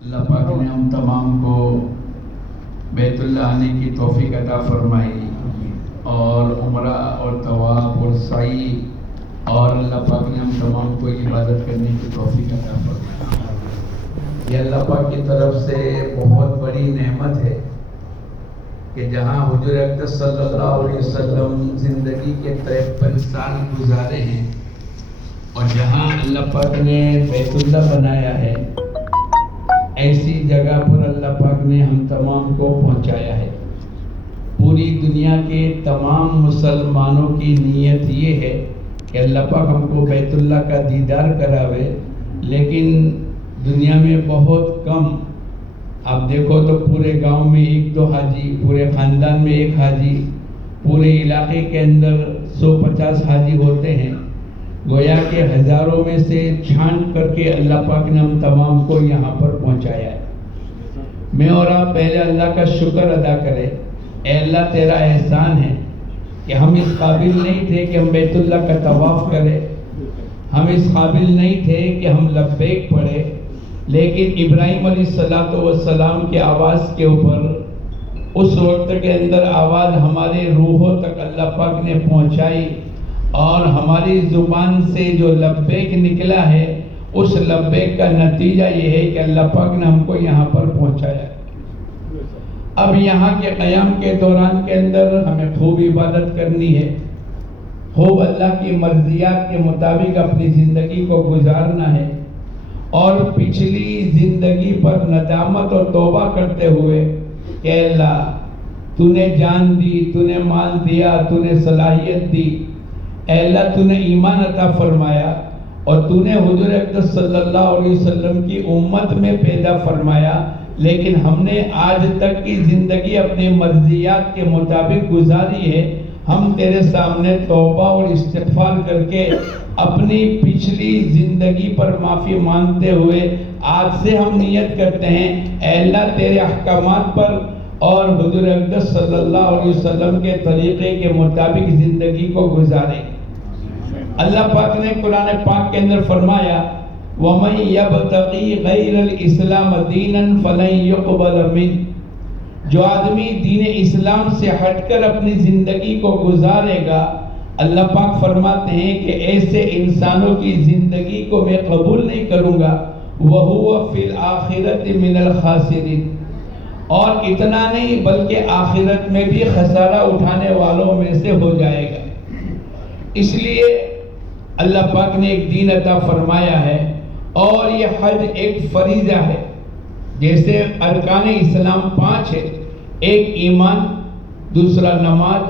اللہ پاک نے ہم تمام کو بیت اللہ آنے کی توفیق عطا فرمائی اور عمرہ اور طواف اور سعی، اور اللہ پاک نے ہم تمام کو عبادت کرنے کی توفیق عطا فرمائی۔ یہ اللہ پاک کی طرف سے بہت بڑی نعمت ہے کہ جہاں حضور اقدس صلی اللہ علیہ وسلم زندگی کے 53 سال گزارے ہیں اور جہاں اللہ پاک نے بیت اللہ بنایا ہے، ایسی جگہ پر اللہ پاک نے ہم تمام کو پہنچایا ہے۔ پوری دنیا کے تمام مسلمانوں کی نیت یہ ہے کہ اللہ پاک ہم کو بیت اللہ کا دیدار کراوے، لیکن دنیا میں بہت کم، آپ دیکھو تو پورے گاؤں میں 1-2 حاجی، پورے خاندان میں 1 حاجی، پورے علاقے کے اندر 150 حاجی ہوتے ہیں۔ گویا کہ ہزاروں میں سے چھانٹ کر کے اللہ پاک نے ہم تمام کو یہاں پر پہنچایا ہے۔ میں اور آپ پہلے اللہ کا شکر ادا کریں۔ اے اللہ تیرا احسان ہے کہ ہم اس قابل نہیں تھے کہ ہم بیت اللہ کا طواف کریں، ہم اس قابل نہیں تھے کہ ہم لبیک پڑھیں، لیکن ابراہیم علیہ السلام کے آواز کے اوپر اس وقت کے اندر آواز ہمارے روحوں تک اللہ پاک نے پہنچائی، اور ہماری زبان سے جو لبیک نکلا ہے اس لبیک کا نتیجہ یہ ہے کہ اللہ پاک نے ہم کو یہاں پر پہنچایا۔ اب یہاں کے قیام کے دوران کے اندر ہمیں خوب عبادت کرنی ہے، خوب اللہ کی مرضیات کے مطابق اپنی زندگی کو گزارنا ہے، اور پچھلی زندگی پر ندامت اور توبہ کرتے ہوئے کہ اللہ تو نے جان دی، تو نے مال دیا، تو نے صلاحیت دی، اے اللہ تو نے ایمان عطا فرمایا اور تو نے حضور اقدس صلی اللہ علیہ وسلم کی امت میں پیدا فرمایا، لیکن ہم نے آج تک کی زندگی اپنے مرضیات کے مطابق گزاری ہے۔ ہم تیرے سامنے توبہ اور استغفار کر کے اپنی پچھلی زندگی پر معافی مانگتے ہوئے آج سے ہم نیت کرتے ہیں اے اللہ تیرے احکامات پر اور حضور اقدس صلی اللہ علیہ وسلم کے طریقے کے مطابق زندگی کو گزاریں۔ اللہ پاک نے قرآن پاک کے اندر فرمایا وَمَن يَبْتَغِي غَيْرَ الْإِسْلَامَ دِينًا فَلَن يُقْبَلَ مِنْهُ، جو آدمی دین اسلام سے ہٹ کر اپنی زندگی کو گزارے گا، اللہ پاک فرماتے ہیں کہ ایسے انسانوں کی زندگی کو میں قبول نہیں کروں گا، وَهُوَ فِي الْآخِرَةِ مِنَ الْخَاسِرِينَ، اور اتنا نہیں بلکہ آخرت میں بھی خسارہ اٹھانے والوں میں سے ہو جائے گا۔ اس لیے اللہ پاک نے ایک دین عطا فرمایا ہے، اور یہ حج ایک فریضہ ہے۔ جیسے ارکان اسلام 5 ہے، ایک ایمان، دوسرا نماز،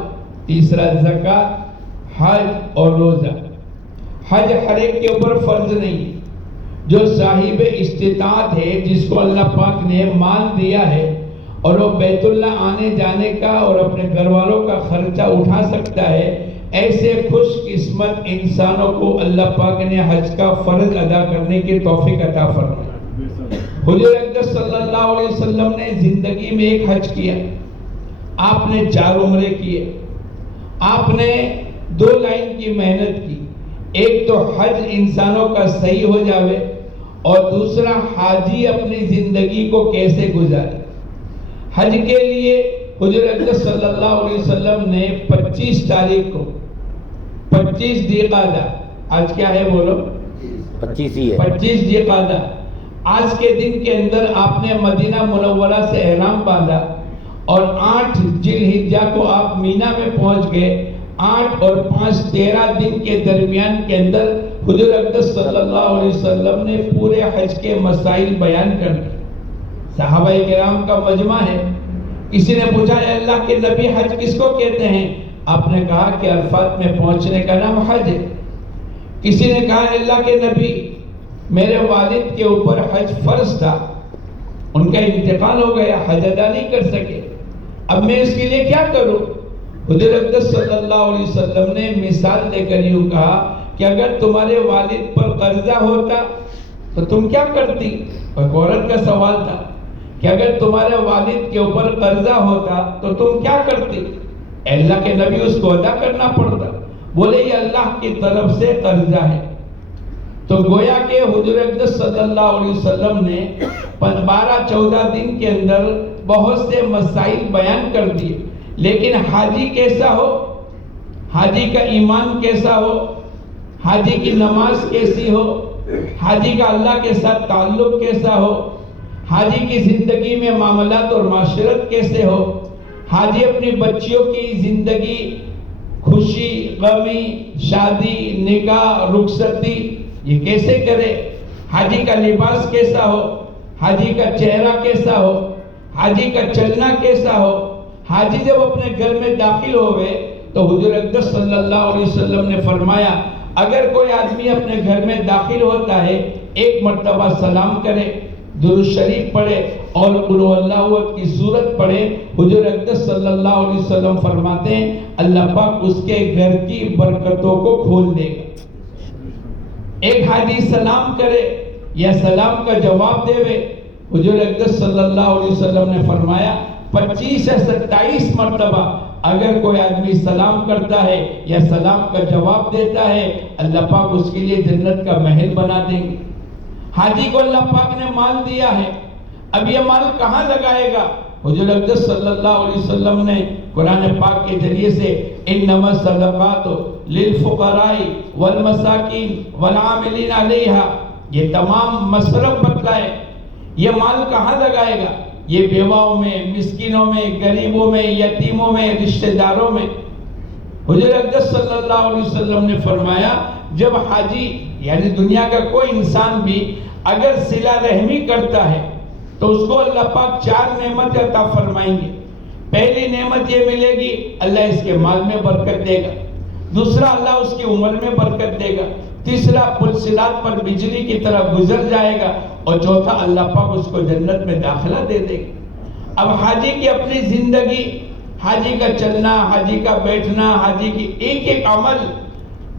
تیسرا زکوٰۃ، حج اور روزہ۔ حج ہر ایک کے اوپر فرض نہیں ہے، جو صاحب استطاعت ہے، جس کو اللہ پاک نے مال دیا ہے اور وہ بیت اللہ آنے جانے کا اور اپنے گھر والوں کا خرچہ اٹھا سکتا ہے، ایسے خوش قسمت انسانوں کو اللہ پاک نے حج کا فرض ادا کرنے کی توفیق عطا فرمائی۔ حضور اقدس صلی اللہ علیہ وسلم نے زندگی میں ایک حج کیا، آپ نے 4 عمرے کیے، آپ نے 2 لائن کی محنت کی، ایک تو حج انسانوں کا صحیح ہو جاوے، اور دوسرا حاجی اپنی زندگی کو کیسے گزارے۔ حج کے لیے حضور اقدس صلی اللہ علیہ وسلم نے 25 تاریخ کو 25 ذی القعدہ، آج کیا ہے بولو؟ 25 ہی ہے۔ 25 ذی القعدہ، آج کے دن کے اندر آپ نے مدینہ منورہ سے احرام باندھا، اور 8 ذی الحجہ کو آپ مینا میں پہنچ گئے۔ 8 اور 5 13 دن کے درمیان کے اندر حضور اقدس صلی اللہ علیہ وسلم نے پورے حج کے مسائل بیان کر دی۔ صحابہ کرام کا مجمع ہے، کسی نے پوچھا اے اللہ کے نبی حج کس کو کہتے ہیں؟ آپ نے کہا کہ عرفات میں پہنچنے کا نام حج ہے۔ کسی نے کہا اے اللہ کے نبی میرے والد کے اوپر حج فرض تھا، ان کا انتقال ہو گیا، حج ادا نہیں کر سکے، اب میں اس کے لیے کیا کروں؟ حضور اقدس صلی اللہ علیہ وسلم نے مثال دے کر یوں کہا کہ اگر تمہارے والد پر قرضہ ہوتا تو تم کیا کرتی؟ ایک عورت کا سوال تھا کہ اگر تمہارے والد کے اوپر قرضہ ہوتا تو تم کیا کرتی؟ اللہ کے نبی اس کو ادا کرنا پڑتا۔ بولے یہ اللہ کی طرف سے قرضہ ہے۔ تو گویا کہ حضور اقدس صلی اللہ علیہ وسلم نے 12-14 دن کے اندر بہت سے مسائل بیان کر دیے، لیکن حاجی کیسا ہو، حاجی کا ایمان کیسا ہو، حاجی کی نماز کیسی ہو، حاجی کا اللہ کے ساتھ تعلق کیسا ہو، حاجی کی زندگی میں معاملات اور معاشرت کیسے ہو، حاجی اپنی بچیوں کی زندگی، خوشی، غمی، شادی، نکاح، رخصتی یہ کیسے کرے، حاجی کا لباس کیسا ہو، حاجی کا چہرہ کیسا ہو، حاجی کا چلنا کیسا ہو۔ حاجی جب اپنے گھر میں داخل ہوئے تو حضور اقدس صلی اللہ علیہ وسلم نے فرمایا اگر کوئی آدمی اپنے گھر میں داخل ہوتا ہے 1 مرتبہ سلام کرے، درود شریف پڑھے اور قل هو اللہ احد کی سورت پڑھے، حضور اقدس صلی اللہ علیہ وسلم فرماتے ہیں اللہ پاک اس کے گھر کی برکتوں کو کھول دے گا۔ ایک حاجی سلام کرے یا سلام کا جواب دے، حضور اقدس صلی اللہ علیہ وسلم نے فرمایا 25 سے 27 مرتبہ اگر کوئی آدمی سلام کرتا ہے یا سلام کا جواب دیتا ہے اللہ پاک اس کے لیے جنت کا محل بنا دیں گے۔ حاجی کو اللہ پاک نے مال دیا ہے، اب یہ مال کہاں لگائے گا؟ حضور اقدس صلی اللہ علیہ وسلم نے قرآن پاک کے ذریعے سے انما الصدقات للفقراء والمساکین والعاملین علیہا یہ تمام مصرف بتلائے، یہ مال کہاں لگائے گا؟ یہ بیواؤں میں، مسکینوں میں، غریبوں میں، یتیموں میں، رشتہ داروں میں۔ حضور اقدس صلی اللہ علیہ وسلم نے فرمایا جب حاجی یعنی دنیا کا کوئی انسان بھی اگر صلہ رحمی کرتا ہے تو اس کو اللہ پاک 4 نعمت عطا فرمائیں گے۔ پہلی نعمت یہ ملے گی اللہ اس کے مال میں برکت دے گا، دوسرا اللہ اس کی عمر میں برکت دے گا، تیسرا پل صراط پر بجلی کی طرح گزر جائے گا، اور چوتھا اللہ پاک اس کو جنت میں داخلہ دے دے گا۔ اب حاجی کی اپنی زندگی، حاجی کا چلنا، حاجی کا بیٹھنا، حاجی کی ایک ایک عمل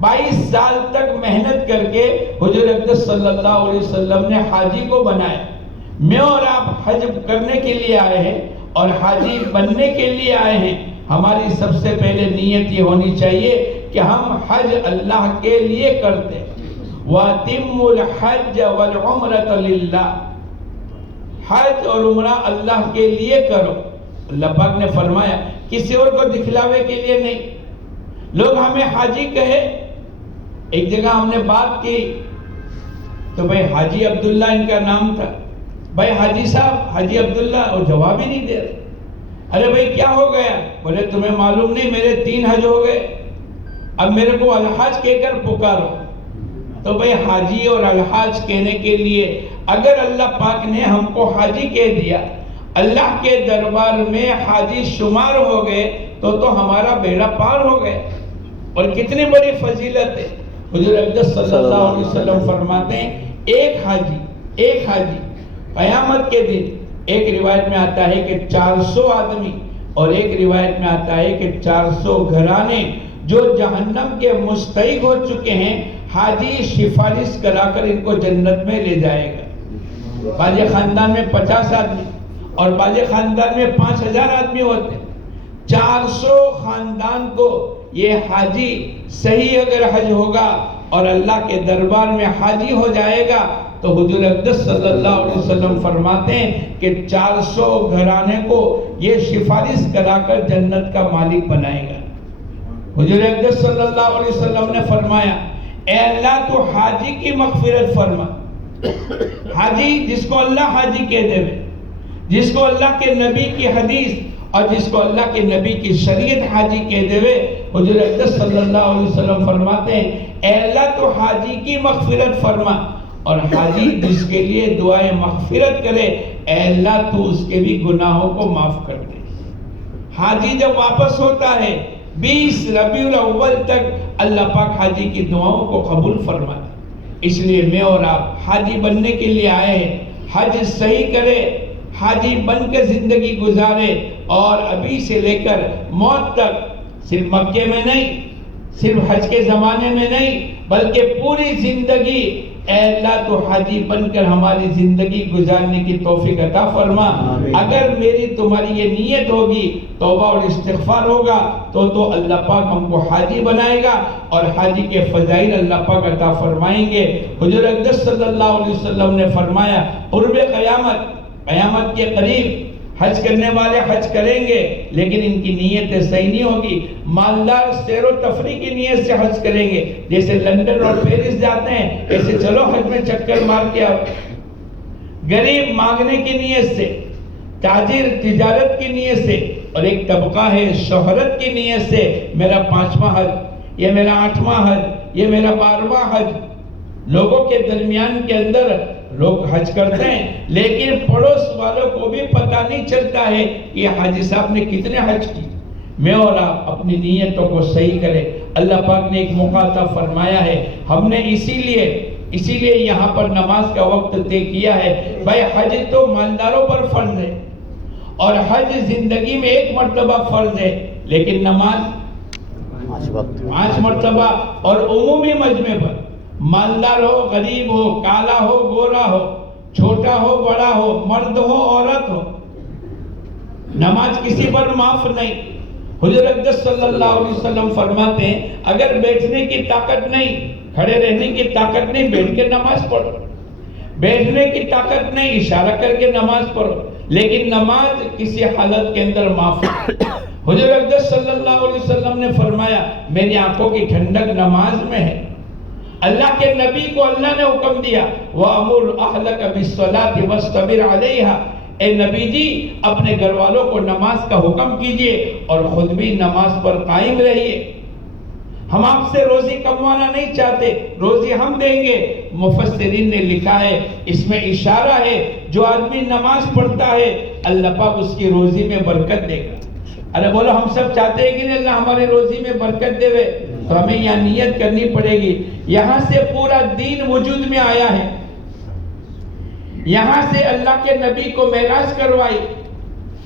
22 سال تک محنت کر کے حضور اقدس صلی اللہ علیہ وسلم نے حاجی کو بنایا۔ میں اور آپ حج کرنے کے لیے آئے ہیں اور حاجی بننے کے لیے آئے ہیں، ہماری سب سے پہلے نیت یہ ہونی چاہیے کہ ہم حج اللہ کے لیے کرتے ہیں۔ وَأَتِمُّ الْحَجَّ وَالْعُمْرَةَ لِلَّهِ، حج اور عمرہ اللہ کے لیے کرو۔ اللہ پاک نے فرمایا کسی اور کو دکھلاوے کے لیے نہیں۔ لوگ ہمیں حاجی کہے، ایک جگہ ہم نے بات کی تو بھائی حاجی عبداللہ ان کا نام تھا، بھائی حاجی صاحب حاجی عبداللہ، وہ جواب ہی نہیں دے رہے۔ ارے بھائی کیا ہو گیا؟ بولے تمہیں معلوم نہیں میرے 3 حج ہو گئے، اب میرے کو الحاج کہہ کر پکارو۔ تو بھئی حاجی اور الحاج کہنے کے لیے اگر اللہ پاک نے ہم کو حاجی کہہ دیا، اللہ کے دربار میں حاجی شمار ہو گئے تو ہمارا بیڑا پار ہو گئے، اور کتنی بڑی فضیلت ہے۔ حضور اقدس صلی اللہ علیہ وسلم فرماتے ہیں ایک حاجی قیامت کے دن، ایک روایت میں آتا ہے کہ 400 آدمی اور ایک روایت میں آتا ہے کہ 400 گھرانے جو جہنم کے مستحق ہو چکے ہیں، حاجی سفارش کرا کر ان کو جنت میں لے جائے گا۔ بعض خاندان میں 50 آدمی اور بعض خاندان میں 5000 آدمی ہوتے ہیں، 400 خاندان کو یہ حاجی صحیح اگر حج ہوگا اور اللہ کے دربار میں حاجی ہو جائے گا تو حضور اقدس صلی اللہ علیہ وسلم فرماتے ہیں کہ 400 گھرانے کو یہ سفارش کرا کر جنت کا مالک بنائے گا۔ حضور اقدس صلی اللہ علیہ وسلم نے فرمایا اے اللہ تو حاجی کی مغفرت فرما۔ حاجی جس کو اللہ حاجی کہہ دے، جس کو اللہ کے نبی کی حدیث اور جس کو اللہ کے نبی کی شریعت حاجی کہہ دے، حضور اقدس صلی اللہ علیہ وسلم فرماتے ہیں اے اللہ تو حاجی کی مغفرت فرما، اور حاجی جس کے لیے دعائیں مغفرت کرے اے اللہ تو اس کے بھی گناہوں کو معاف کر دے۔ حاجی جب واپس ہوتا ہے 20 ربیع الاول تک اللہ پاک حاجی کی دعاؤں کو قبول فرماتا ہے۔ اس لیے میں اور آپ حاجی بننے کے لیے آئے ہیں، حج صحیح کرے، حاجی بن کے زندگی گزارے، اور ابھی سے لے کر موت تک صرف مکے میں نہیں، صرف حج کے زمانے میں نہیں، بلکہ پوری زندگی اے اللہ تو حاجی بن کر ہماری زندگی گزارنے کی توفیق عطا فرما۔ اگر میری تمہاری یہ نیت ہوگی، توبہ اور استغفار ہوگا تو اللہ پاک ہم کو حاجی بنائے گا اور حاجی کے فضائل اللہ پاک عطا فرمائیں گے۔ حضور اقدس صلی اللہ علیہ وسلم نے فرمایا قرب قیامت قیامت کے قریب حج کرنے والے حج کریں گے لیکن ان کی نیتیں صحیح نہیں ہوگی. مالدار سیر و تفریح کی نیت سے حج کریں گے, جیسے لندن اور پیرس جاتے ہیں ایسے چلو حج میں چکر مار کے آؤ. غریب مانگنے کی نیت سے, تاجر تجارت کی نیت سے, اور ایک طبقہ ہے شہرت کی نیت سے, میرا 5واں حج, یہ میرا 8واں حج, یہ میرا 12واں حج. لوگوں کے درمیان کے اندر لوگ حج کرتے ہیں لیکن پڑوس والوں کو بھی پتہ نہیں چلتا ہے کہ حاجی صاحب نے کتنے حج کی. میں اور آپ اپنی نیتوں کو صحیح کریں. اللہ پاک نے ایک موقع عطا فرمایا ہے, ہم نے اسی لیے یہاں پر نماز کا وقت طے کیا ہے. بھائی حج تو مالداروں پر فرض ہے اور حج زندگی میں ایک مرتبہ فرض ہے, لیکن نماز 5 مرتبہ اور عمومی مجمع پر, مالدار ہو غریب ہو, کالا ہو گورا ہو, چھوٹا ہو بڑا ہو, مرد ہو عورت ہو, نماز کسی پر معاف نہیں. حضور اقدس صلی اللہ علیہ وسلم فرماتے ہیں اگر بیٹھنے کی طاقت نہیں, کھڑے رہنے کی طاقت نہیں, بیٹھ کے نماز پڑھو. بیٹھنے کی طاقت نہیں, اشارہ کر کے نماز پڑھو, لیکن نماز کسی حالت کے اندر معاف ہے. حضور اقدس صلی اللہ علیہ وسلم نے فرمایا میری آنکھوں کی ٹھنڈک نماز میں ہے. اللہ کے نبی کو اللہ نے حکم دیا وَأَمُرْ أَهْلَكَ بِالصَّلَاةِ وَاسْتَبِرْ عَلَيْهَا, اے نبی جی اپنے گھر والوں کو نماز کا حکم کیجئے اور خود بھی نماز پر قائم رہیے. ہم آپ سے روزی کموانا نہیں چاہتے, روزی ہم دیں گے. مفسرین نے لکھا ہے اس میں اشارہ ہے جو آدمی نماز پڑھتا ہے اللہ پاک اس کی روزی میں برکت دے گا. ارے بولو ہم سب چاہتے ہیں کہ نہیں اللہ ہماری روزی میں برکت دے وے, تو ہمیں یہاں نیت کرنی پڑے گی. یہاں سے پورا دین وجود میں آیا ہے, یہاں سے اللہ کے نبی کو معراج کروائی.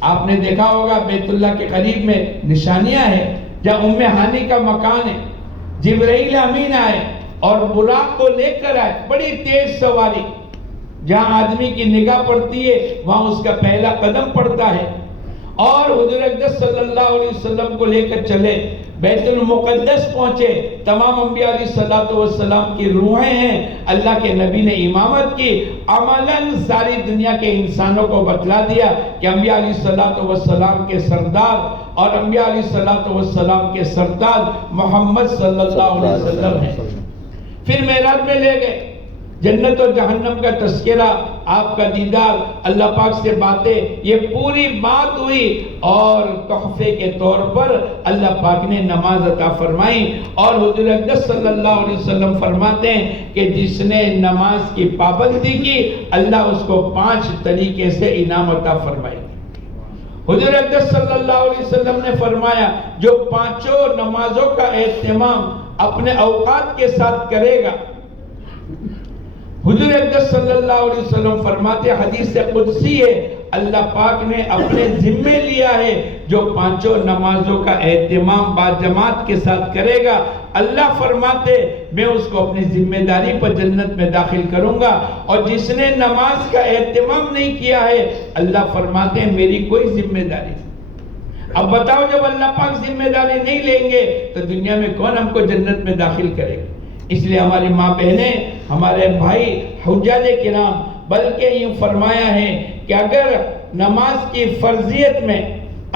آپ نے دیکھا ہوگا بیت اللہ کے قریب میں نشانیاں ہیں جہاں ام ہانی کا مکان ہے. جبرائیل امین آئے اور براق کو لے کر آئے, بڑی تیز سواری, جہاں آدمی کی نگاہ پڑتی ہے وہاں اس کا پہلا قدم پڑتا ہے. اور حضور اقدس صلی اللہ علیہ وسلم کو لے کر چلے, بیت المقدس پہنچے. تمام انبیاء علیہ السلام کی روحیں ہیں, اللہ کے نبی نے امامت کی. عملاً ساری دنیا کے انسانوں کو بتلا دیا کہ انبیاء علیہ السلام کے سردار اور انبیاء علیہ السلام کے سردار محمد صلی اللہ علیہ وسلم ہیں. پھر معراج میں لے گئے, جنت و جہنم کا تذکرہ, آپ کا دیدار, اللہ پاک سے باتیں, یہ پوری بات ہوئی. اور تحفے کے طور پر اللہ پاک نے نماز عطا فرمائی. اور حضور اقدس صلی اللہ علیہ وسلم فرماتے ہیں کہ جس نے نماز کی پابندی کی اللہ اس کو 5 طریقے سے انعام عطا فرمائے. حضور اقدس صلی اللہ علیہ وسلم نے فرمایا جو 5 نمازوں کا اہتمام اپنے اوقات کے ساتھ کرے گا, حضور اقدس صلی اللہ علیہ وسلم فرماتے, حدیث قدسی ہے, اللہ پاک نے اپنے ذمے لیا ہے جو 5 نمازوں کا اہتمام باجماعت کے ساتھ کرے گا, اللہ فرماتے میں اس کو اپنی ذمہ داری پر جنت میں داخل کروں گا. اور جس نے نماز کا اہتمام نہیں کیا ہے اللہ فرماتے ہیں میری کوئی ذمہ داری نہیں. اب بتاؤ جب اللہ پاک ذمہ داری نہیں لیں گے تو دنیا میں کون ہم کو جنت میں داخل کرے گا؟ اس لیے ہماری ماں بہنیں, ہمارے بھائی حجاج کرام, بلکہ یوں فرمایا ہے کہ اگر نماز کی فرضیت میں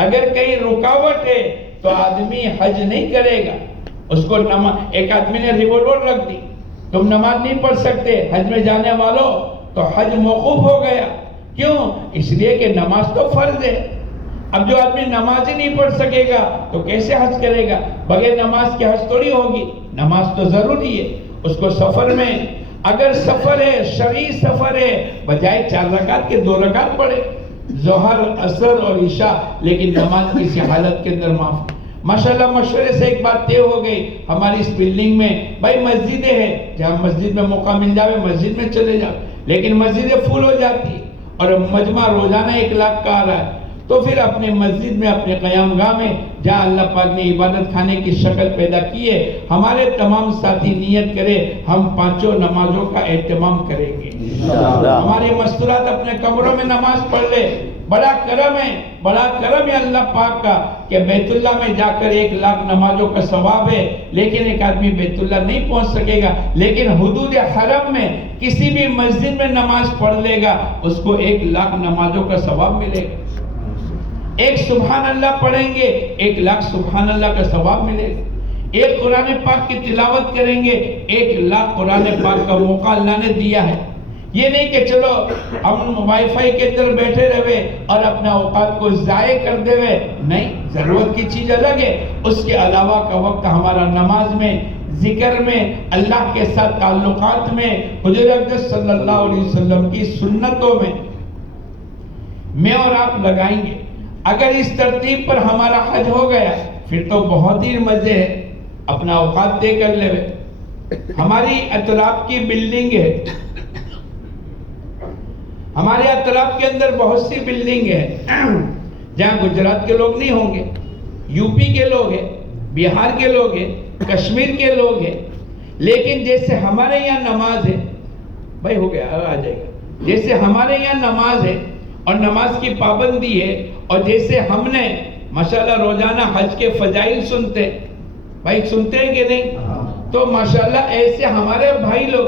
اگر کہیں رکاوٹ ہے تو آدمی حج نہیں کرے گا. اس کو ایک آدمی نے ریوالور رکھ دی, تم نماز نہیں پڑھ سکتے حج میں جانے والوں, تو حج موقوف ہو گیا. کیوں؟ اس لیے کہ نماز تو فرض ہے. اب جو آدمی نماز ہی نہیں پڑھ سکے گا تو کیسے حج کرے گا؟ بغیر نماز کے حج تھوڑی ہوگی. نماز تو ضروری ہے. اس کو سفر میں, اگر سفر ہے, شرعی سفر ہے, بجائے 4 رکعت کے 2 رکعت پڑھے, ظہر عصر اور عشاء, لیکن نماز کسی حالت کے اندر معاف. ماشاءاللہ مشورے سے ایک بات طے ہو گئی ہماری اس بلڈنگ میں, بھائی مسجدیں ہیں, جہاں مسجد میں موقع مل جاوے مسجد میں چلے جاؤ, لیکن مسجدیں فل ہو جاتی اور مجمع روزانہ 1 لاکھ کا آ رہا ہے. تو پھر اپنے مسجد میں, اپنے قیام گاہ میں, جہاں اللہ پاک نے عبادت خانے کی شکل پیدا کی ہے, ہمارے تمام ساتھی نیت کرے ہم 5 نمازوں کا اہتمام کریں گے. ہماری مستورات اپنے کمروں میں نماز پڑھ لے. بڑا کرم ہے اللہ پاک کا کہ بیت اللہ میں جا کر 1,00,000 نمازوں کا ثواب ہے. لیکن ایک آدمی بیت اللہ نہیں پہنچ سکے گا، لیکن حدود حرم میں کسی بھی مسجد میں نماز پڑھ لے گا اس کو 1,00,000 نمازوں کا ثواب ملے گا. ایک سبحان اللہ پڑھیں گے 1,00,000 سبحان اللہ کا ثواب ملے گا. ایک قرآن پاک کی تلاوت کریں گے 1,00,000 قرآن پاک کا موقع اللہ نے دیا ہے. یہ نہیں کہ چلو ہم وائی فائی کے اندر بیٹھے رہے اور اپنا اوقات کو ضائع کر دے ہوئے. نہیں، ضرورت کی چیز الگ ہے. اس کے علاوہ کا وقت ہمارا نماز میں، ذکر میں، اللہ کے ساتھ تعلقات میں، حضور اقدس صلی اللہ علیہ وسلم کی سنتوں میں اور آپ لگائیں گے. اگر اس ترتیب پر ہمارا حج ہو گیا پھر تو بہت ہی مزے ہے. اپنا اوقات دے کر لے. ہماری اطراف کی بلڈنگ ہے، ہمارے اطراف کے اندر بہت سی بلڈنگ ہے جہاں گجرات کے لوگ نہیں ہوں گے، یو پی کے لوگ ہیں، بہار کے لوگ ہیں، کشمیر کے لوگ ہیں. لیکن جیسے ہمارے یہاں نماز ہے، بھائی ہو گیا آ جائے گا، جیسے ہمارے یہاں نماز ہے اور نماز کی پابندی ہے، اور جیسے ہم نے ماشاءاللہ روزانہ حج کے فضائل سنتے، بھائی سنتے ہیں کہ نہیں؟ تو ماشاءاللہ ایسے ہمارے بھائی لوگ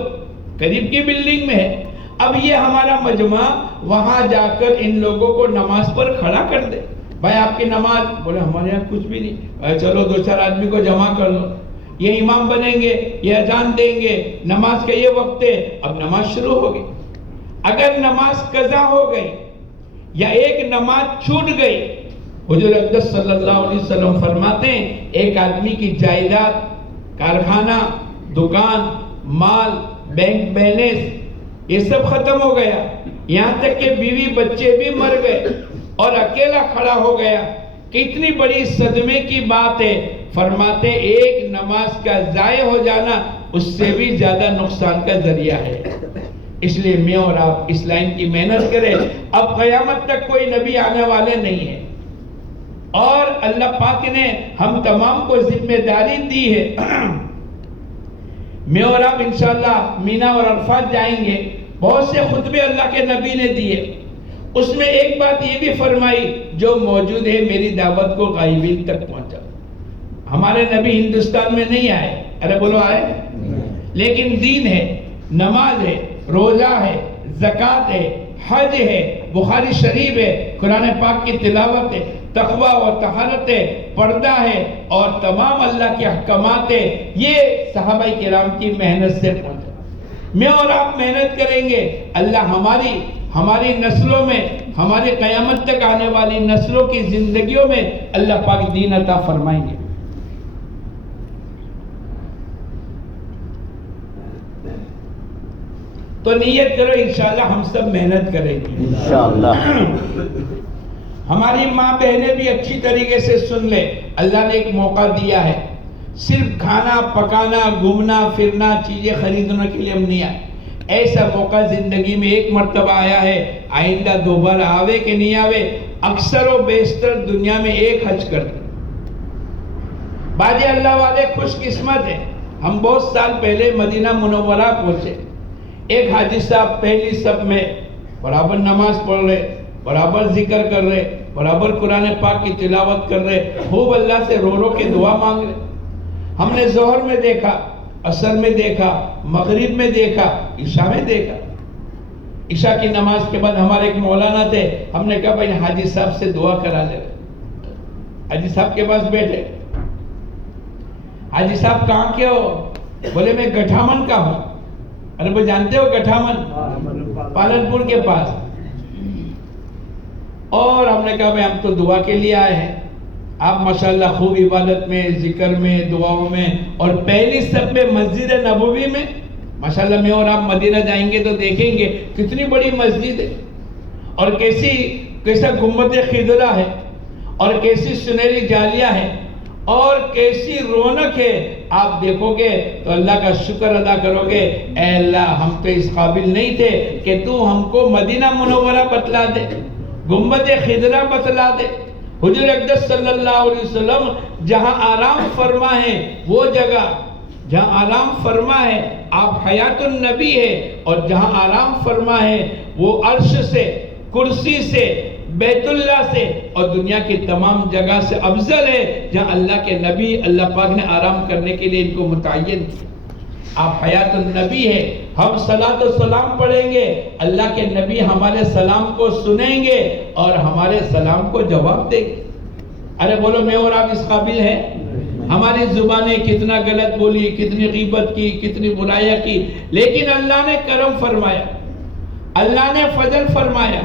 قریب کی بلڈنگ میں ہے. اب یہ ہمارا مجمع وہاں جا کر ان لوگوں کو نماز پر کھڑا کر دے. بھائی آپ کی نماز، بولے ہمارے یہاں کچھ بھی نہیں، چلو 2-4 آدمی کو جمع کر لو. یہ امام بنیں گے، یہ اذان دیں گے، نماز کا یہ وقت ہے، اب نماز شروع ہوگی. اگر نماز قضا ہو گئی یا ایک نماز چھوٹ گئی، حضور اقدس صلی اللہ علیہ وسلم فرماتے ہیں ایک آدمی کی جائیداد، کارخانہ، دکان، مال، بینک بیلنس یہ سب ختم ہو گیا، یہاں تک کہ بیوی بچے بھی مر گئے اور اکیلا کھڑا ہو گیا. کتنی بڑی صدمے کی بات ہے. فرماتے ایک نماز کا ضائع ہو جانا اس سے بھی زیادہ نقصان کا ذریعہ ہے. اس لیے میں اور آپ اس لائن کی محنت کریں. اب قیامت تک کوئی نبی آنے والے نہیں ہے اور اللہ پاک نے ہم تمام کو ذمہ داری دی ہے. میں اور آپ انشاءاللہ مینا اور عرفات جائیں گے. بہت سے خطبے اللہ کے نبی نے دیے، اس میں ایک بات یہ بھی فرمائی جو موجود ہے میری دعوت کو غائبین تک پہنچا. ہمارے نبی ہندوستان میں نہیں آئے، ارے بولو آئے، لیکن دین ہے، نماز ہے، روزہ ہے، زکوٰۃ ہے، حج ہے، بخاری شریف ہے، قرآن پاک کی تلاوت ہے، تقوی و طہارت ہے، پردہ ہے اور تمام اللہ کے احکامات ہے. یہ صحابہ کرام کی محنت سے پہنچا. میں اور آپ محنت کریں گے، اللہ ہماری نسلوں میں، ہماری قیامت تک آنے والی نسلوں کی زندگیوں میں اللہ پاک دین عطا فرمائیں گے. تو نیت کرو انشاءاللہ ہم سب محنت کریں گے انشاءاللہ. ہماری ماں بہنیں بھی اچھی طریقے سے سن لے. اللہ نے ایک موقع دیا ہے، صرف کھانا پکانا، گھومنا پھرنا، چیزیں خریدنے کے لیے ہم نہیں آئے. ایسا موقع زندگی میں ایک مرتبہ آیا ہے، آئندہ دوبارہ آوے کہ نہیں آوے. اکثر و بیشتر دنیا میں ایک حج کرتے. باقی اللہ والے خوش قسمت ہیں. ہم بہت سال پہلے مدینہ منورہ پہنچے. ایک حاجی صاحب پہلی صف میں برابر نماز پڑھ رہے، برابر ذکر کر رہے، برابر قرآن پاک کی تلاوت کر رہے، خوب اللہ سے رو رو کے دعا مانگ رہے. ہم نے ظہر میں دیکھا، عصر میں دیکھا، مغرب میں دیکھا، عشاء میں دیکھا. عشاء کی نماز کے بعد ہمارے ایک مولانا تھے، ہم نے کہا بھائی حاجی صاحب سے دعا کرا لے. حاجی صاحب کے پاس بیٹھے. حاجی صاحب کہاں کے ہو؟ بولے میں گٹھامن کا ہوں. ارے وہ جانتے ہو گٹھامن؟ پالنپور کے پاس. اور ہم نے کہا بھائی ہم تو دعا کے لیے آئے ہیں. آپ ماشاءاللہ خوب عبادت میں، ذکر میں، دعاؤں میں، اور پہلی صف میں مسجد نبوی میں ماشاءاللہ. میں اور آپ مدینہ جائیں گے تو دیکھیں گے کتنی بڑی مسجد ہے اور کیسا گنبد خضرا ہے اور کیسی سنہری جالیاں ہیں اور کیسی رونق ہے. آپ دیکھو گے تو اللہ کا شکر ادا کرو گے، اے اللہ ہم تو اس قابل نہیں تھے کہ تو ہم کو مدینہ منورہ بتلا دے، گنبد خضرا بتلا دے. حضور اقدس صلی اللہ علیہ وسلم جہاں آرام فرما ہے وہ جگہ جہاں آرام فرما ہے آپ حیات النبی ہے، اور جہاں آرام فرما ہے وہ عرش سے، کرسی سے، بیت اللہ سے اور دنیا کی تمام جگہ سے افضل ہے، جہاں اللہ کے نبی اللہ پاک نے آرام کرنے کے لیے ان کو متعین کیا۔ آپ حیات النبی ہے، ہم صلاۃ و سلام پڑھیں گے، اللہ کے نبی ہمارے سلام کو سنیں گے اور ہمارے سلام کو جواب دیں گے۔ ارے بولو میں اور آپ اس قابل ہیں؟ ہماری زبانیں کتنا غلط بولی، کتنی غیبت کی، کتنی برائیاں کی، لیکن اللہ نے کرم فرمایا، اللہ نے فضل فرمایا۔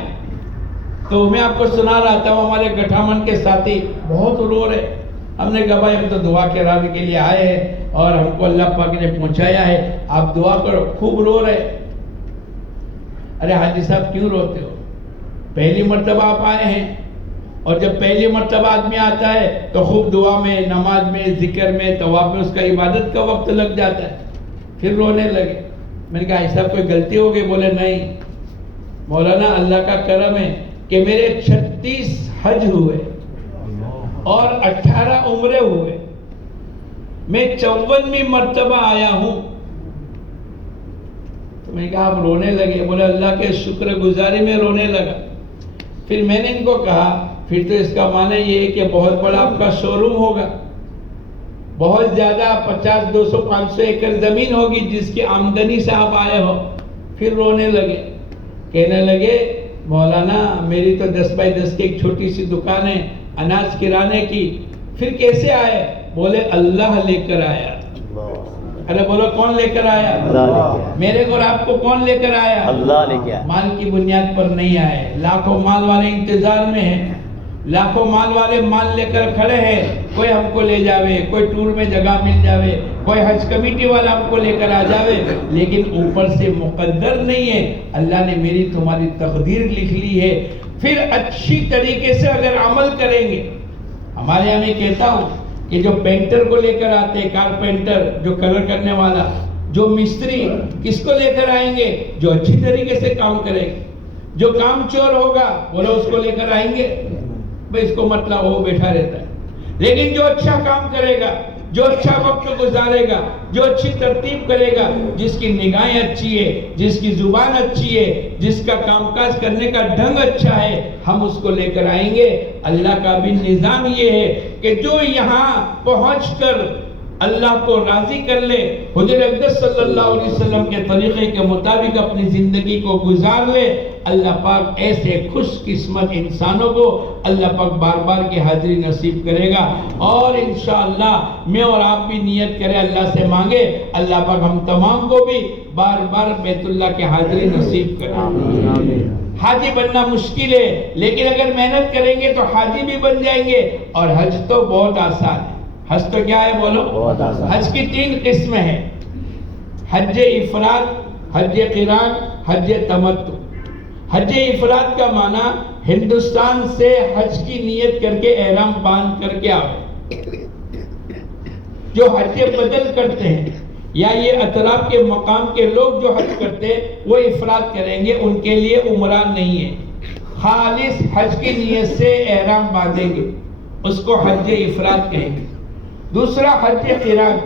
تو میں آپ کو سنا رہا تھا، ہمارے گٹھامن کے ساتھی بہت رو رہے، ہم نے کہا بھائی ہم تو دعا کرانے کے لیے آئے ہیں اور ہم کو اللہ پاک نے پہنچایا ہے، آپ دعا کرو۔ خوب رو رہے۔ ارے حاجی صاحب کیوں روتے ہو؟ پہلی مرتبہ آپ آئے ہیں، اور جب پہلی مرتبہ آدمی آتا ہے تو خوب دعا میں، نماز میں، ذکر میں، طواف میں اس کا عبادت کا وقت لگ جاتا ہے، پھر رونے لگے۔ میں نے کہا ایسا کوئی غلطی ہو گئی؟ بولے نہیں مولانا، اللہ کا کرم ہے کہ میرے 36 حج ہوئے اور 18 عمرے ہوئے، میں 54ویں مرتبہ آیا ہوں۔ تو میں نے کہا آپ رونے لگے؟ بولے اللہ کے شکر گزاری میں رونے لگا۔ پھر میں نے ان کو کہا پھر تو اس کا معنی یہ ہے کہ بہت بڑا آپ کا شو روم ہوگا، بہت زیادہ 50، 200، 500 ایکڑ زمین ہوگی جس کی آمدنی سے آپ آئے ہو۔ پھر رونے لگے، کہنے لگے مولانا میری تو 10 بائی 10 کی ایک چھوٹی سی دکان ہے اناج کرانے کی۔ پھر کیسے آئے؟ بولے اللہ لے کر آیا۔ ارے بولو کون لے کر آیا؟ میرے کو اور آپ کو کون لے کر آیا؟ اللہ لے کے آیا۔ مال کی بنیاد پر نہیں آئے، لاکھوں مال والے انتظار میں ہیں، لاکھوں مال والے مال لے کر کھڑے ہیں، کوئی ہم کو لے جاوے، کوئی ٹور میں جگہ مل جاوے، کوئی حج کمیٹی والا ہم کو لے کر آ جاوے، لیکن اوپر سے مقدر نہیں ہے، اللہ نے میری تمہاری تقدیر لکھ لی ہے۔ پھر اچھی طریقے سے اگر عمل کریں گے، ہمارے یہاں میں کہتا ہوں کہ جو پینٹر کو لے کر آتے ہیں، کارپینٹر جو کلر کرنے والا، جو مستری، کس کو لے کر آئیں گے؟ جو اچھی طریقے سے کام کرے گا۔ جو کام چور ہوگا بولو اس کو لے کر آئیں گے؟ بھئی اس کو مطلب وہ بیٹھا رہتا ہے۔ لیکن جو اچھا کام کرے گا، جو اچھا وقت گزارے گا، جو اچھی ترتیب کرے گا، جس کی نگاہیں اچھی ہے، جس کی زبان اچھی ہے، جس کا کام کاج کرنے کا ڈھنگ اچھا ہے، ہم اس کو لے کر آئیں گے۔ اللہ کا بھی نظام یہ ہے کہ جو یہاں پہنچ کر اللہ کو راضی کر لے، حضور اقدس صلی اللہ علیہ وسلم کے طریقے کے مطابق اپنی زندگی کو گزار لے، اللہ پاک ایسے خوش قسمت انسانوں کو اللہ پاک بار بار کی حاضری نصیب کرے گا۔ اور انشاءاللہ میں اور آپ بھی نیت کریں، اللہ سے مانگے اللہ پاک ہم تمام کو بھی بار بار بیت اللہ کی حاضری نصیب کرے۔ حاجی بننا مشکل ہے، لیکن اگر محنت کریں گے تو حاجی بھی بن جائیں گے۔ اور حج تو بہت آسان ہے۔ حج تو کیا ہے بولو؟ حج کی 3 قسمیں ہیں، حج افراد، حج قران، حج تمتع۔ حج افراد کا معنی ہندوستان سے حج کی نیت کر کے احرام باندھ کر کے آئے۔ جو حج بدل کرتے ہیں یا یہ اطراف کے مقام کے لوگ جو حج کرتے ہیں وہ افراد کریں گے، ان کے لیے عمرہ نہیں ہے، خالص حج کی نیت سے احرام باندھیں گے، اس کو حج افراد کہیں گے۔ دوسرا حج قران،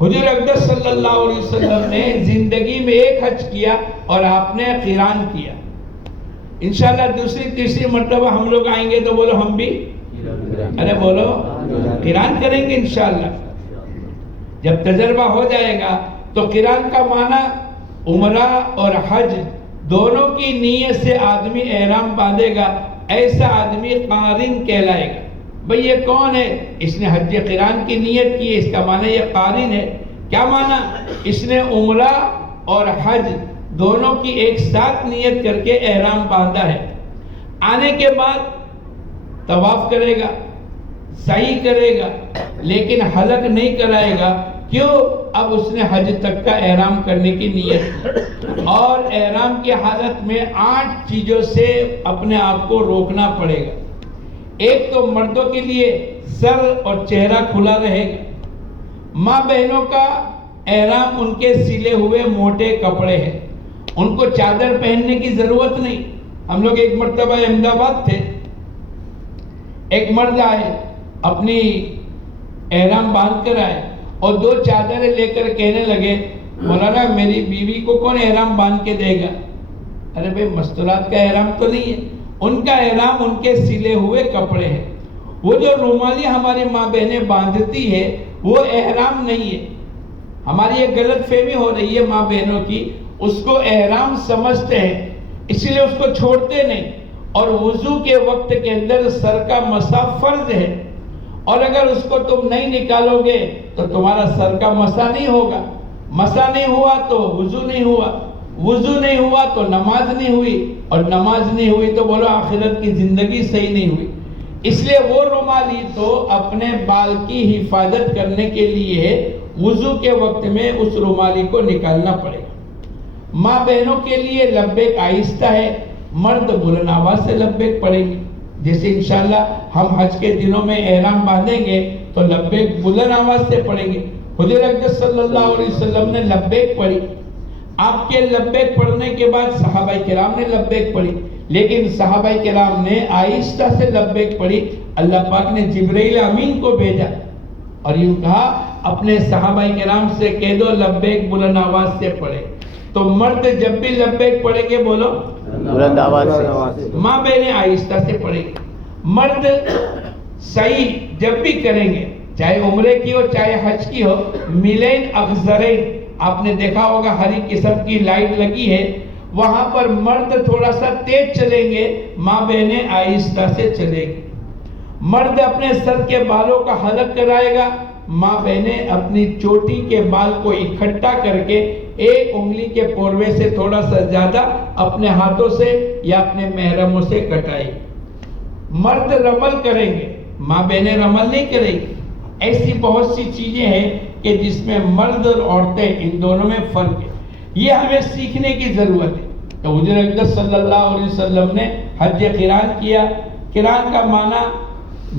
حضور اقدس صلی اللہ علیہ وسلم نے زندگی میں ایک حج کیا اور آپ نے قران کیا۔ انشاءاللہ دوسری تیسری مرتبہ ہم لوگ آئیں گے تو بولو ہم بھی، ارے بولو قران کریں گے انشاءاللہ۔ جب تجربہ ہو جائے گا تو قران کا معنی عمرہ اور حج دونوں کی نیت سے آدمی احرام باندھے گا، ایسا آدمی قارن کہلائے گا۔ بھئی یہ کون ہے؟ اس نے حج قران کی نیت کی ہے، اس کا معنی یہ قارن ہے۔ کیا معنی؟ اس نے عمرہ اور حج دونوں کی ایک ساتھ نیت کر کے احرام باندھا ہے۔ آنے کے بعد طواف کرے گا، سعی کرے گا، لیکن حلق نہیں کرائے گا۔ کیوں؟ اب اس نے حج تک کا احرام کرنے کی نیت کی، اور احرام کی حالت میں 8 چیزوں سے اپنے آپ کو روکنا پڑے گا۔ ایک تو مردوں کے لیے سر اور چہرہ کھلا رہے گا۔ ماں بہنوں کا احرام ان کے سلے ہوئے موٹے کپڑے ہیں، ان کو چادر پہننے کی ضرورت نہیں۔ ہم لوگ ایک مرتبہ احمد آباد تھے، ایک مرد آئے، اپنی احرام باندھ کر آئے اور 2 چادریں لے کر کہنے لگے مولانا میری بیوی کو کون احرام باندھ کے دے گا؟ ارے بھئی مستورات کا احرام تو نہیں ہے، ان کا احرام ان کے سلے ہوئے کپڑے ہیں. وہ جو رومالی ہماری ماں بہنیں باندھتی ہے وہ احرام نہیں ہے. ہماری ایک غلط فہمی ہو رہی ہے ماں بہنوں کی، اس کو احرام سمجھتے ہیں اس لیے اس کو چھوڑتے نہیں. اور وضو کے وقت کے اندر سر کا مسح فرض ہے، اور اگر اس کو تم نہیں نکالو گے تو تمہارا سر کا مسح نہیں ہوگا. مسح نہیں ہوا تو وضو نہیں ہوا، وضو نہیں ہوا تو نماز نہیں ہوئی، اور نماز نہیں ہوئی تو بولو آخرت کی زندگی صحیح نہیں ہوئی. اس لیے وہ رومالی تو اپنے بال کی حفاظت کرنے کے لیے وضو کے وقت میں اس رومالی کو نکالنا پڑے گا. ماں بہنوں کے لیے لبیک آہستہ ہے، مرد بلند آواز سے لبیک پڑھیں گے. جیسے انشاءاللہ ہم حج کے دنوں میں احرام باندھیں گے تو لبیک بلند آواز سے پڑھیں گے. حضور اقدس صلی اللہ علیہ وسلم نے لبیک پڑھی. آپ کے لبیک پڑھنے کے بعد صحابہ کرام نے لبیک پڑھی، لیکن صحابہ کرام نے آہستہ سے لبیک پڑھی. اللہ پاک نے جبرائیل امین کو بھیجا اور یوں کہا اپنے صحابہ کرام سے کہہ دو لبیک بلند آواز سے پڑھے. تو مرد جب بھی لبیک پڑھیں گے بولو بلند آواز سے، ماں بہنیں آہستہ سے پڑھیں گے. مرد صحیح جب بھی کریں گے، چاہے عمرے کی ہو چاہے حج کی ہو، ملین اخضرین، آپ نے دیکھا ہوگا ہری قسم کی لائٹ لگی ہے، وہاں پر مرد تھوڑا سا تیز چلیں گے، ماں بہنیں آہستہ سے چلیں گی. مرد اپنے سر کے بالوں کا حلق کرائے گا، ماں بہنیں اپنی چوٹی کے بال کو اکٹھا کر کے ایک انگلی کے پوروے سے تھوڑا سا زیادہ اپنے ہاتھوں سے یا اپنے محرموں سے کٹائے. مرد رمل کریں گے، ماں بہنیں رمل نہیں کریں گی. ایسی بہت سی چیزیں ہیں کہ جس میں مرد اور عورتیں ان دونوں میں فرق ہے. یہ ہمیں سیکھنے کی ضرورت ہے. تو حضور اقدس صلی اللہ علیہ وسلم نے حج قران کیا. قران کا معنی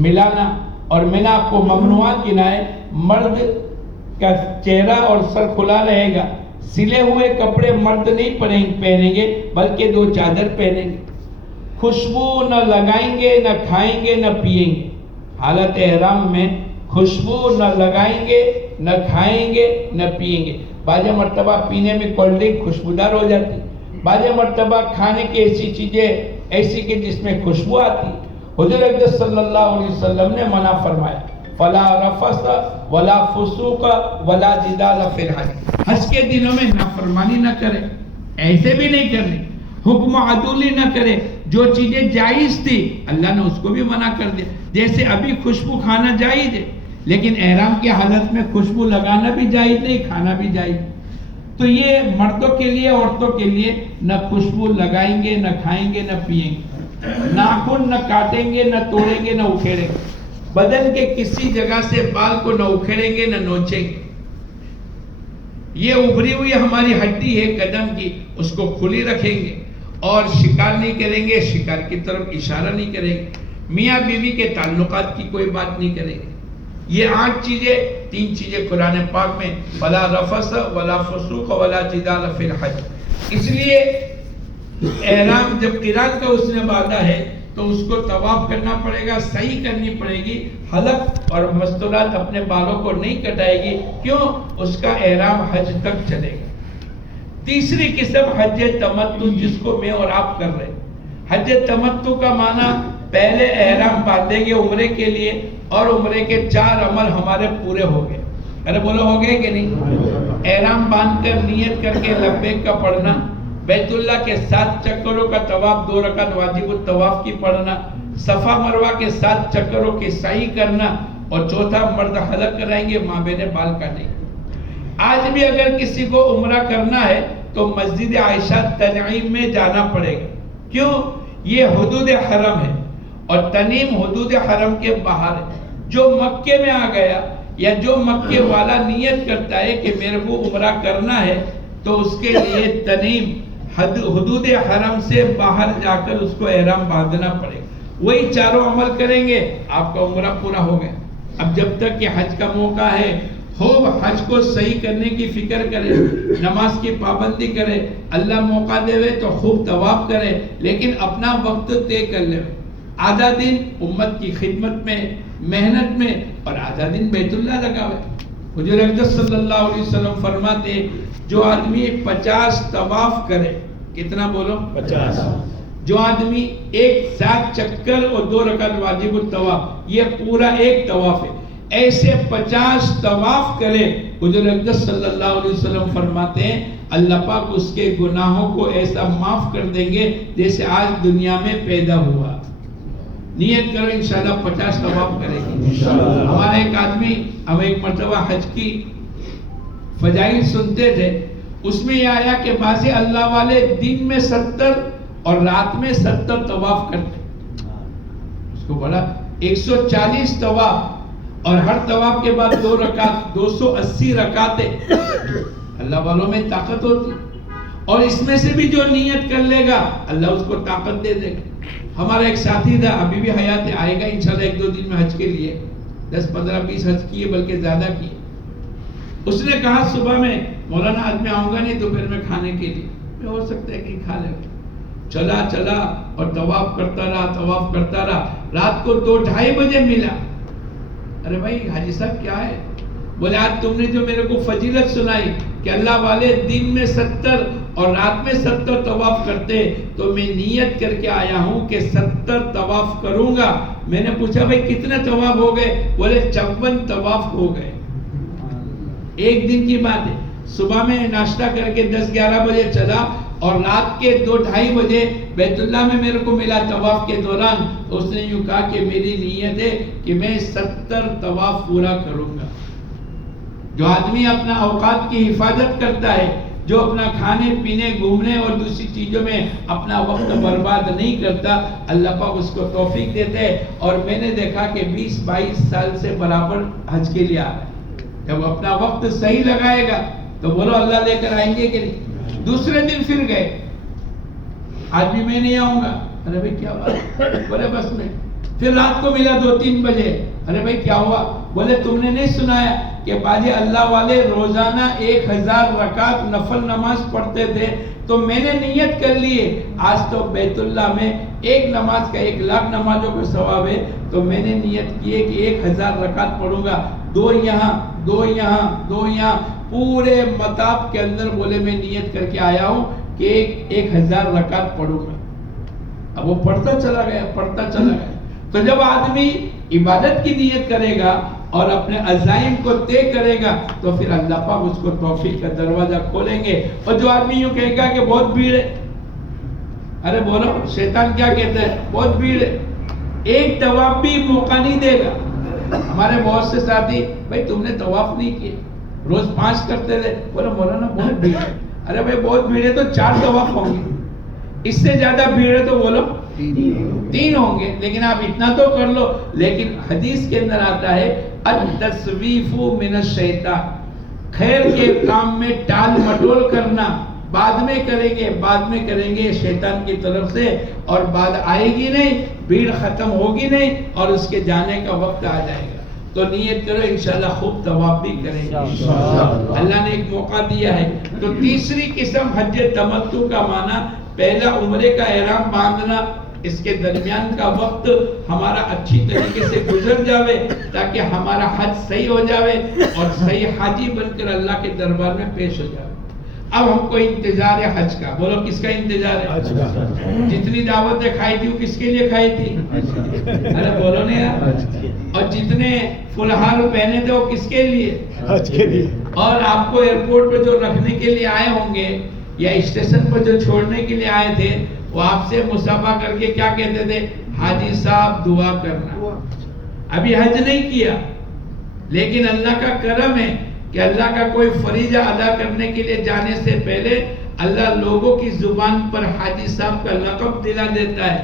ملانا، اور میں نے آپ کو ممنوعات گنائے. مرد کا چہرہ اور سر کھلا رہے گا، سلے ہوئے کپڑے مرد نہیں پہنیں گے بلکہ 2 چادر پہنیں گے. خوشبو نہ لگائیں گے، نہ کھائیں گے، نہ پیئیں گے. حالت احرام میں خوشبو نہ لگائیں گے، نہ کھائیں گے، نہ پیئیں گے. بعض مرتبہ پینے میں کولڈ ڈرنک خوشبودار ہو جاتی، بعض مرتبہ کھانے کی ایسی چیزیں ایسی کہ جس میں خوشبو آتی. حضور اقدس صلی اللہ علیہ وسلم نے منع فرمایا فلا رفث ولا فسوق ولا جدال فی الحج. حج کے دنوں میں نافرمانی نہ کرے، ایسے بھی نہیں کرنے، حکم عدولی نہ کرے. جو چیزیں جائز تھی اللہ نے اس کو بھی منع کر دیا. جیسے ابھی خوشبو کھانا جائز ہے، لیکن احرام کی حالت میں خوشبو لگانا بھی جائز نہیں، کھانا بھی جائز. تو یہ مردوں کے لیے عورتوں کے لیے نہ خوشبو لگائیں گے، نہ کھائیں گے، نہ پیئیں گے. ناخن نہ کاٹیں گے، نہ توڑیں گے، نہ اکھیڑیں گے. بدن کے کسی جگہ سے بال کو نہ اکھیڑیں گے، نہ نوچیں گے. یہ ابھری ہوئی ہماری ہڈی ہے قدم کی، اس کو کھلی رکھیں گے. اور شکار نہیں کریں گے، شکار کی طرف اشارہ نہیں کریں گے. میاں بیوی کے تعلقات کی کوئی بات نہیں کریں گے. یہ 8 چیزیں، 3 چیزیں قرآن پاک میں ولا رفث ولا فسوق ولا جدال فی الحج. اس لیے احرام جب قران کا اس نے باندھا ہے تو اس کو طواف کرنا پڑے گا، صحیح کرنی پڑے گی. حلق اور مستورات اپنے بالوں کو نہیں کٹائے گی. کیوں؟ اس کا احرام حج تک چلے گا. تیسری قسم حج تمتع، جس کو میں اور آپ کر رہے ہیں. حج تمتع کا معنی پہلے احرام باندھیں گے عمرے کے لیے، اور عمرے کے 4 عمل ہمارے پورے ہو گئے. ارے بولو ہو گئے کہ نہیں؟ احرام باندھ کر نیت کر کے لبیک کا پڑھنا، بیت اللہ کے 7 چکروں کا طواف، 2 رکعت واجب الطواف کی پڑھنا، صفا مروہ کے 7 چکروں کی سعی کرنا، اور چوتھا مرد حلق کرائیں گے، ماں بہنیں بال کاٹیں گے. آج بھی اگر کسی کو عمرہ کرنا ہے تو مسجد عائشہ تنعیم میں جانا پڑے گا. کیوں؟ یہ حدود حرم ہے، اور تنعیم حدود حرم کے باہر ہے. جو مکے میں آ گیا یا جو مکے والا نیت کرتا ہے کہ میرے کو عمرہ کرنا ہے، تو اس کے لیے تنعیم حدود حرم سے باہر جا کر اس کو احرام باندھنا پڑے گا. وہی 4 عمل کریں گے، آپ کا عمرہ پورا ہو گیا. اب جب تک کہ حج کا موقع ہے، خوب حج کو صحیح کرنے کی فکر کرے، نماز کی پابندی کرے. اللہ موقع دے تو خوب طواف کرے، لیکن اپنا وقت طے کر لے. آدھا دن امت کی خدمت میں، محنت میں، اور آدھا دن بیت اللہ لگا ہوئے. حضور اقدس صلی اللہ علیہ وسلم فرماتے جو آدمی 50 طواف کرے، کتنا بولو؟ 50. جو آدمی 7 چکر اور 2 رکعت واجب الطواف، یہ پورا ایک طواف ہے، ایسے 50 طواف کرے، حضور اقدس صلی اللہ علیہ وسلم فرماتے ہیں اللہ پاک اس کے گناہوں کو ایسا معاف کر دیں گے جیسے آج دنیا میں پیدا ہوا. نیت کرو انشاءاللہ 50 طواف کرے گی. ہمارا ایک آدمی، ہم ایک مرتبہ حج کی فضائل سنتے تھے، اس میں یہ آیا کہ بعض اللہ والے دن میں 70 اور رات میں 70 طواف کرتے. اس کو بڑا 140 طواف اور ہر طواف کے بعد 2 رکعت، 280 رکعتیں. اللہ والوں میں طاقت ہوتی، اور اس میں سے بھی جو نیت کر لے گا اللہ اس کو طاقت دے دے گا. ہمارا ایک ساتھی تھا، ابھی بھی حیات ہے، آئے گا انشاءاللہ 1-2 دن میں حج کے لیے، 10, 15, 20 حج کیے، بلکہ زیادہ کیے. اس نے کہا صبح میں مولانا آج میں آؤں گا نہیں دوپہر میں کھانے کے لیے، میں ہو سکتا ہے کہ کھا لے. چلا اور طواف کرتا رہا، رات کو 2-2:30 بجے ملا. ارے بھائی حاجی صاحب کیا ہے؟ بولے آج تم نے جو میرے کو فضیلت سنائی کہ اللہ والے دن میں 70 اور رات میں 70 طواف کرتے، تو میں نیت کر کے آیا ہوں کہ 70 طواف کروں گا. میں نے پوچھا بھائی کتنے طواف ہو گئے؟ بولے 54 طواف ہو گئے. ایک دن کی بات ہے. صبح میں ناشتہ کر کے 10-11 بجے چلا اور رات کے 2-2:30 بجے بیت اللہ میں میرے کو ملا طواف کے دوران. اس نے یوں کہا کہ میری نیت ہے کہ میں 70 طواف پورا کروں گا. جو آدمی اپنا اوقات کی حفاظت کرتا ہے، جو اپنا کھانے پینے گھومنے اور دوسری چیزوں میں اپنا وقت برباد نہیں کرتا، اللہ پاک اس کو توفیق دیتے ہیں. اور میں نے دیکھا کہ 20-22 سال سے برابر حج کے لیے آ رہا ہے. جب اپنا وقت صحیح لگائے گا تو بولو اللہ لے کر آئیں گے کہ نہیں. دوسرے دن پھر گئے، آج بھی میں نہیں آؤں گا. ارے بھائی کیا بات؟ بولے بس میں. پھر رات کو ملا 2-3 بجے. ارے بھائی کیا ہوا؟ بولے تم نے نہیں سنایا کہ باجی اللہ والے روزانہ 1000 رکعت نفل نماز پڑھتے تھے؟ تو میں نے نیت کر لی ہے آج تو بیت اللہ میں ایک نماز کا 1,00,000 نمازوں کا ثواب ہے. تو میں نے نیت کی ہے کہ 1000 رکعت پڑھوں گا، 2 یہاں 2 یہاں 2 یہاں، پورے مطاف کے اندر. بولے میں نیت کر کے آیا ہوں کہ 1000 رکعت پڑھوں گا. اب وہ پڑھتا چلا گیا. تو جب آدمی عبادت کی نیت کرے گا اور اپنے عزائم کو طے کرے گا تو پھر اللہ پاک اس کو توفیق کا دروازہ کھولیں گے. اور جو آدمی یوں کہے گا کہ بہت بھیڑ ہے، ارے بولو شیطان کیا کہتا ہے؟ بہت بھیڑ ہے. ایک طواف بھی موقع نہیں دے گا. ہمارے بہت سے ساتھی، بھائی تم نے طواف نہیں کیے، روز 5 کرتے تھے. بولو مولانا بہت بھیڑ ہے. ارے بھائی بہت بھیڑ ہے تو 4 طواف ہوں گے. اس سے زیادہ بھیڑ ہے تو بولو 3 ہوں گے. لیکن آپ اتنا تو کر لو. لیکن حدیث کے اندر آتا ہے التسویف من الشیطان، خیر کے کام میں ٹال مٹول کرنا، بعد میں کریں گے شیطان کی طرف سے. اور بعد آئے گی نہیں، بھیڑ ختم ہوگی نہیں، اور اس کے جانے کا وقت آ جائے گا. تو نیت کرو انشاءاللہ خوب طواف بھی کریں گے. اللہ نے ایک موقع دیا ہے. تو تیسری قسم حج تمتع کا معنی، پہلا عمرے کا احرام باندھنا، اس کے درمیان کا وقت ہمارا اچھی طریقے سے گزر جاوے تاکہ ہمارا حج صحیح ہو جاوے اور صحیح حاجی بن کر اللہ کے دربار میں پیش ہو جاوے. اب ہم کو انتظار ہے حج کا. بولو کس کا انتظار ہے؟ جتنی دعوتیں کھائی تھی وہ کس کے لیے کھائی تھی؟ ارے بولو نہیں یار. اور جتنے فلہار پہنے تھے وہ کس کے لیے؟ حج کے لیے. اور آپ کو ایئرپورٹ پہ جو رکھنے کے لیے آئے ہوں گے یا اسٹیشن پر جو چھوڑنے کے لیے آئے تھے، وہ آپ سے مصافحہ کر کے کیا کہتے تھے؟ حاجی صاحب دعا کرنا. ابھی حج نہیں کیا، لیکن اللہ کا کرم ہے کہ اللہ کا کوئی فریضہ ادا کرنے کے لیے جانے سے پہلے اللہ لوگوں کی زبان پر حاجی صاحب کا لقب دلا دیتا ہے.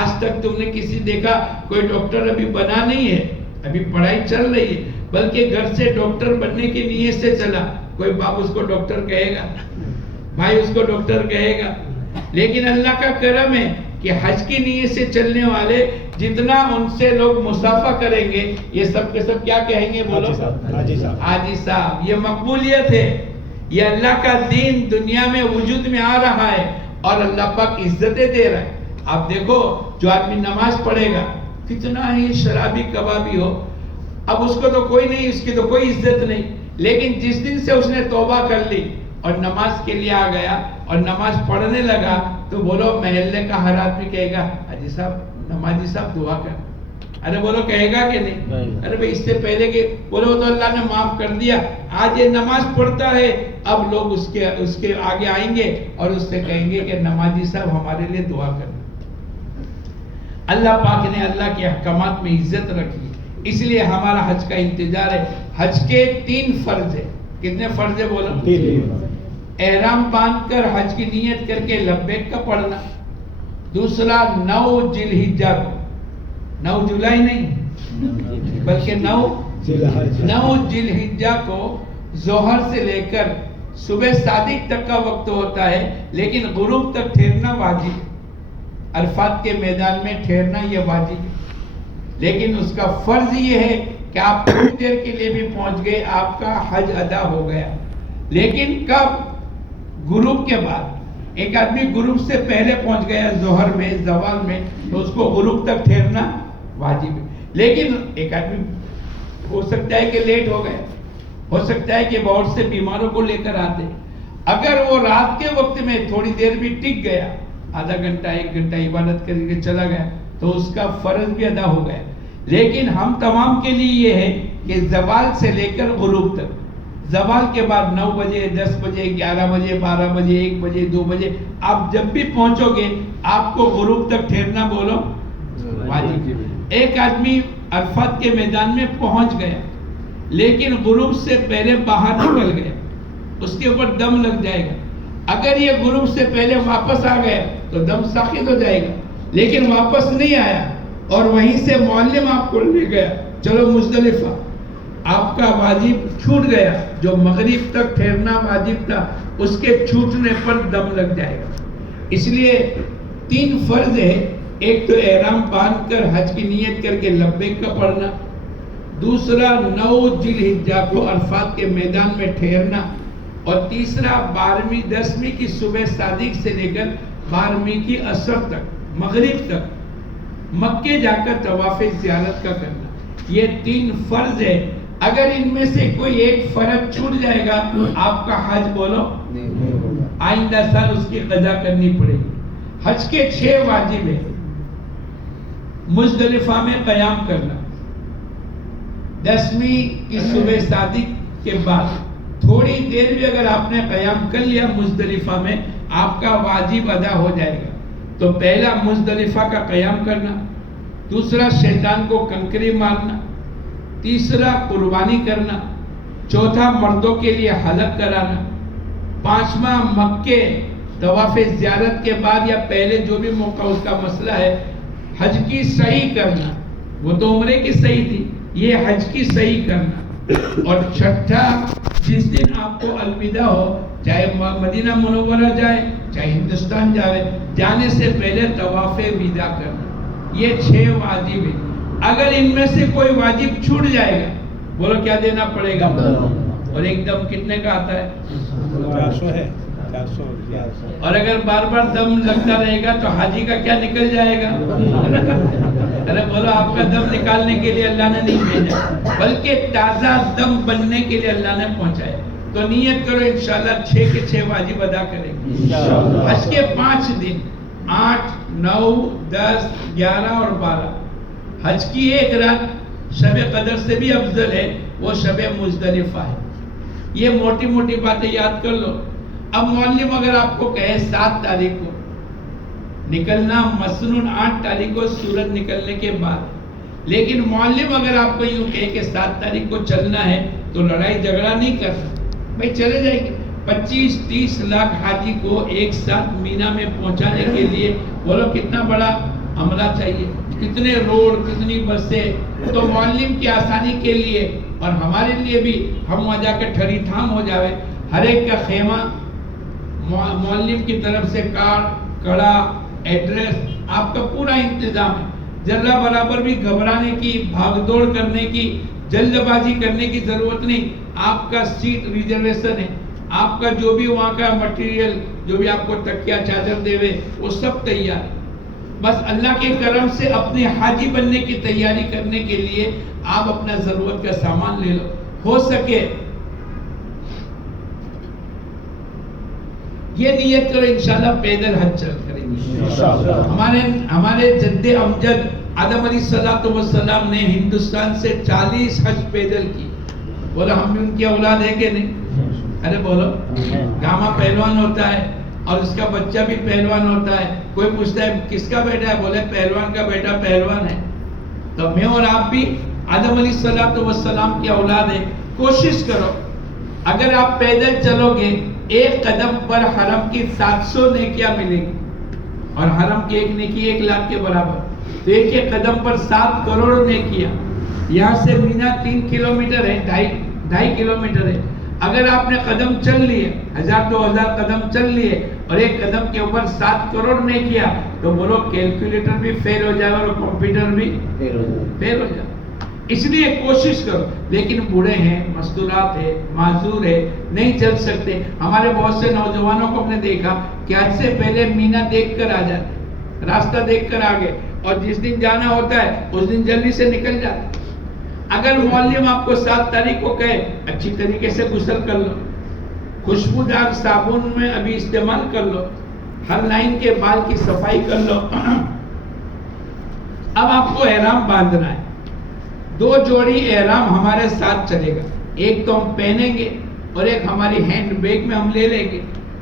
آج تک تم نے کسی دیکھا کوئی ڈاکٹر ابھی بنا نہیں ہے، ابھی پڑھائی چل رہی ہے، بلکہ گھر سے ڈاکٹر بننے کی نیت سے چلا. کوئی باپ اس کو ڈاکٹر کہے گا، بھائی اس کو ڈاکٹر کہے گا. لیکن اللہ کا کرم ہے کہ حج کی نیت سے چلنے والے جتنا ان سے لوگ مصافحہ کریں گے، یہ سب کے سب کیا کہیں گے؟ بولو حاجی صاحب. یہ مقبولیت ہے، یہ اللہ کا دین دنیا میں وجود میں آ رہا ہے اور اللہ پاک عزتیں دے رہا ہے. آپ دیکھو جو آدمی نماز پڑھے گا کتنا ہی شرابی کبابی ہو، اب اس کو تو کوئی نہیں، اس کی تو کوئی عزت نہیں. لیکن جس دن سے اس نے توبہ کر لی اور نماز کے لیے آ گیا اور نماز پڑھنے لگا تو بولو محلے کا ہر آدمی کہے گا حاجی صاحب نمازی صاحب دعا کر. ارے بولو کہے گا کہ نہیں؟ ارے بھائی اس سے پہلے کہ بولو تو اللہ نے معاف کر دیا. آج یہ نماز پڑھتا ہے, اب لوگ اس کے آگے آئیں گے اور اس سے کہیں گے کہ نمازی صاحب ہمارے لیے دعا کرنا. اللہ پاک نے اللہ کے احکامات میں عزت رکھی, اس لیے ہمارا حج کا انتظار ہے. حج کے 3 فرض ہیں. کتنے فرض ہے بولو؟ احرام باندھ کر حج کی نیت کر کے لبیک کا پڑھنا. دوسرا 9 ذی الحجہ کو, 9 جولائی نہیں بلکہ 9 ذی الحجہ کو ظہر سے لے کر صبح صادق تک کا وقت ہوتا ہے, لیکن غروب تک ٹھہرنا واجب ہے. عرفات کے میدان میں ٹھہرنا یہ واجب ہے, لیکن اس کا فرض یہ ہے کہ آپ تھوڑی دیر کے لیے بھی پہنچ گئے, آپ کا حج ادا ہو گیا. لیکن کب؟ غروب کے بعد. ایک آدمی غروب سے پہلے پہنچ گیا ظہر میں, زوال میں, تو اس کو غروب تک ٹھہرنا واجب ہے. لیکن ایک آدمی ہو سکتا ہے کہ لیٹ ہو گیا, ہو سکتا ہے کہ بہت سے بیماروں کو لے کر آتے, اگر وہ رات کے وقت میں تھوڑی دیر بھی ٹک گیا, آدھا گھنٹہ 1 گھنٹہ عبادت کر کے چلا گیا, تو اس کا فرض بھی ادا ہو گیا. لیکن ہم تمام کے لیے یہ ہے کہ زوال سے لے کر غروب تک, زوال کے بعد 9 بجے 10 بجے 11 بجے 12 بجے 1 بجے 2 بجے آپ جب بھی پہنچو گے آپ کو غروب تک ٹھہرنا بولو واجب. ایک آدمی عرفات کے میدان میں پہنچ گیا لیکن غروب سے پہلے باہر نکل گیا, اس کے اوپر دم لگ جائے گا. اگر یہ غروب سے پہلے واپس آ گیا تو دم ساخت ہو جائے گا, لیکن واپس نہیں آیا اور وہیں سے معلم آپ کو لے گیا, چلو مزدلفہ, آپ کا واجب چھوٹ گیا. جو مغرب تک ٹھہرنا واجب تھا اس کے چھوٹنے پر دم لگ جائے گا. اس لیے 3 فرض ہے. ایک تو احرام باندھ کر حج کی نیت کر کے لبیک کا پڑھنا, دوسرا 9 ذی الحجہ کو عرفات کے میدان میں ٹھہرنا, اور تیسرا 12ویں 10ویں کی صبح صادق سے لے کر 12ویں کی عصر تک مغرب تک مکے جا کر طواف زیارت کا کرنا. یہ 3 فرض ہے. اگر ان میں سے کوئی ایک فرض چھوٹ جائے گا آپ کا حج بولو آئندہ سال اس کی قضا کرنی پڑے گی. حج کے 6 واجب ہیں. مزدلفہ میں قیام کرنا, 10ویں کی صبح صادق کے بعد تھوڑی دیر بھی اگر آپ نے قیام کر لیا مزدلفہ میں آپ کا واجب ادا ہو جائے گا. تو پہلا مزدلفہ کا قیام کرنا, دوسرا شیطان کو کنکری مارنا, تیسرا قربانی کرنا, چوتھا مردوں کے لیے حلق کرانا, 5واں مکے طواف زیارت کے بعد یا پہلے جو بھی موقع اس کا مسئلہ ہے حج کی صحیح کرنا. وہ تو عمرے کی صحیح تھی, یہ حج کی صحیح کرنا. اور چھٹا جس دن آپ کو الوداع ہو, چاہے مدینہ منورہ جائے چاہے ہندوستان جائے, جانے سے پہلے طواف وداع کرنا. یہ 6 واجب ہیں. اگر ان میں سے کوئی واجب چھوٹ جائے گا بولو کیا دینا پڑے گا؟ اور ایک دم کتنے کا آتا ہے؟ 400 ہے. اور اگر بار بار دم لگتا رہے گا تو حاجی کا کیا نکل جائے گا؟ ارے بولو آپ کا دم نکالنے کے لیے اللہ نے نہیں بھیجا, بلکہ تازہ دم بننے کے لیے اللہ نے پہنچایا. تو نیت کرو انشاءاللہ 6 کے 6 واجب ادا کریں گے. حج کے 5 دن 8 9 10 11 اور 12. حج کی ایک رات شب قدر سے بھی افضل ہے, وہ شب مزدلفہ ہے. یہ موٹی موٹی باتیں یاد کر لو. اب معلم اگر آپ کو کہے 7 تاریخ کو نکلنا, مسنون 8 تاریخ کو سورج نکلنے کے بعد, لیکن معلم اگر آپ کو یوں کہے کہ 7 تاریخ کو چلنا ہے تو لڑائی جھگڑا نہیں کرنا, بھائی چلے جائیں گے. 25-30 لاکھ حاجی کو ایک ساتھ مینا میں پہنچانے کے لیے بولو کتنا بڑا عملہ چاہیے, کتنے روڈ, کتنی بسیں. تو معلم کی آسانی کے لیے اور ہمارے لیے بھی ہم وہاں جا کے ٹھری تھام ہو جاوے. ہر ایک کا خیمہ معلم کی طرف سے کارڈ, کڑا, ایڈریس, آپ کا پورا انتظام ہے. ذرہ برابر بھی گھبرانے کی, بھاگ دوڑ کرنے کی, جلد بازی کرنے کی ضرورت نہیں. آپ کا سیٹ ریزرویشن ہے, آپ کا جو بھی وہاں کا مٹیریل, جو بھی آپ کو تکیہ چادر دے ہوئے وہ سب تیار. بس اللہ کے کرم سے اپنے حاجی بننے کی تیاری کرنے کے لیے آپ اپنا ضرورت کا سامان لے لو. ہو سکے یہ نیت کرو انشاءاللہ پیدل حج چل کریں گے. ہمارے جد امجد آدم علیہ السلام نے ہندوستان سے 40 حج پیدل کی. بولو ہم بھی ان کی اولاد ہے کہ نہیں؟ ارے بولو. گاما پہلوان ہوتا ہے اور اس کا بچہ بھی پہلوان ہوتا ہے. کوئی پوچھتا ہے کس کا بیٹا ہے؟ بولے پہلوان کا بیٹا پہلوان ہے. تو میں اور آپ بھی آدم علیہ السلام کی اولاد ہیں. کوشش کرو اگر آپ پیدل چلو گے ایک قدم پر حرم کی 700 نیکیاں ملے گی اور حرم کی ایک نیکی 1 لاکھ کے برابر. تو ایک ایک قدم پر 7 کروڑ نیکیاں. یہاں سے مینا 3 کلومیٹر ہے، 2.5 کلومیٹر ہے. اگر آپ نے قدم چل لیے 1000-2000 قدم چل لیے اور ایک قدم کے اوپر 7 کروڑ نیکیاں، تو بولو کیلکولیٹر بھی فیل ہو جائے گا اور کمپیوٹر بھی فیل ہو جائے گا. اس لیے کوشش کرو. لیکن بوڑھے ہیں، مستورات ہے، معذور ہے، نہیں چل سکتے. ہمارے بہت سے نوجوانوں کو ہم نے دیکھا کہ آج سے پہلے مینا دیکھ کر آ جاتے، راستہ دیکھ کر آگے، اور جس دن جانا ہوتا ہے اس دن جلدی سے نکل جاتے. اگر معلم آپ کو 7 تاریخ کو کہے اچھی طریقے سے غسل کر لو، خوشبودار صابن میں ابھی استعمال کر لو، ہر لائن کے بال کی صفائی کر لو. اب آپ کو احرام باندھنا ہے. 2 جوڑی احرام ہمارے ساتھ چلے گا. ایک تو ہم پہنیں گے اور ایک ہماری ہینڈ بیگ میں ہم لے لیں گے.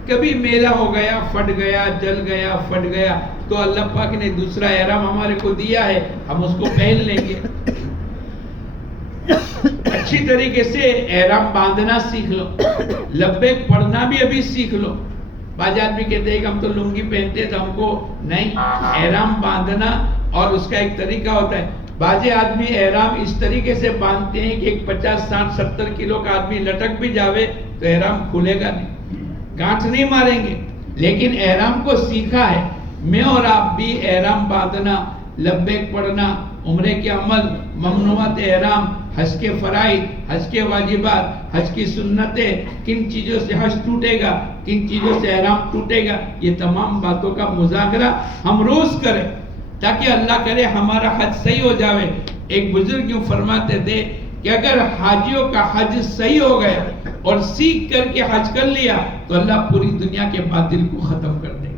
کبھی میلہ ہو گیا، پھٹ گیا، جل گیا، پھٹ گیا، تو اللہ پاک نے دوسرا احرام ہمارے کو دیا ہے، ہم اس کو پہن لیں گے. اچھی طریقے سے احرام باندھنا سیکھ لو. لبیک پڑھنا بھی ابھی سیکھ لو. بعض آدمی کہتے ہیں کہ ہم تو لنگی پہنتے تو ہم کو نہیں. احرام باندھنا اور اس کا ایک طریقہ ہوتا ہے. بعض آدمی احرام اس طریقے سے باندھتے ہیں کہ ایک 50, 60, 70 کلو کا آدمی لٹک بھی جاوے تو احرام کھلے گا نہیں، گانٹھ نہیں ماریں گے. لیکن احرام کو سیکھا ہے. میں اور آپ بھی احرام باندھنا، لبیک پڑھنا، عمرے کے عمل، ممنوعات احرام، حج کے فرائض، حج کے واجبات، حج کی سنتیں، کن چیزوں سے حج ٹوٹے گا، کن چیزوں سے احرام ٹوٹے گا، یہ تمام باتوں کا مذاکرہ ہم روز کریں تاکہ اللہ کرے ہمارا حج صحیح ہو جاوے. ایک بزرگ یوں فرماتے تھے کہ اگر حاجیوں کا حج صحیح ہو گیا اور سیکھ کر کے حج کر لیا تو اللہ پوری دنیا کے باطل کو ختم کر دے گا.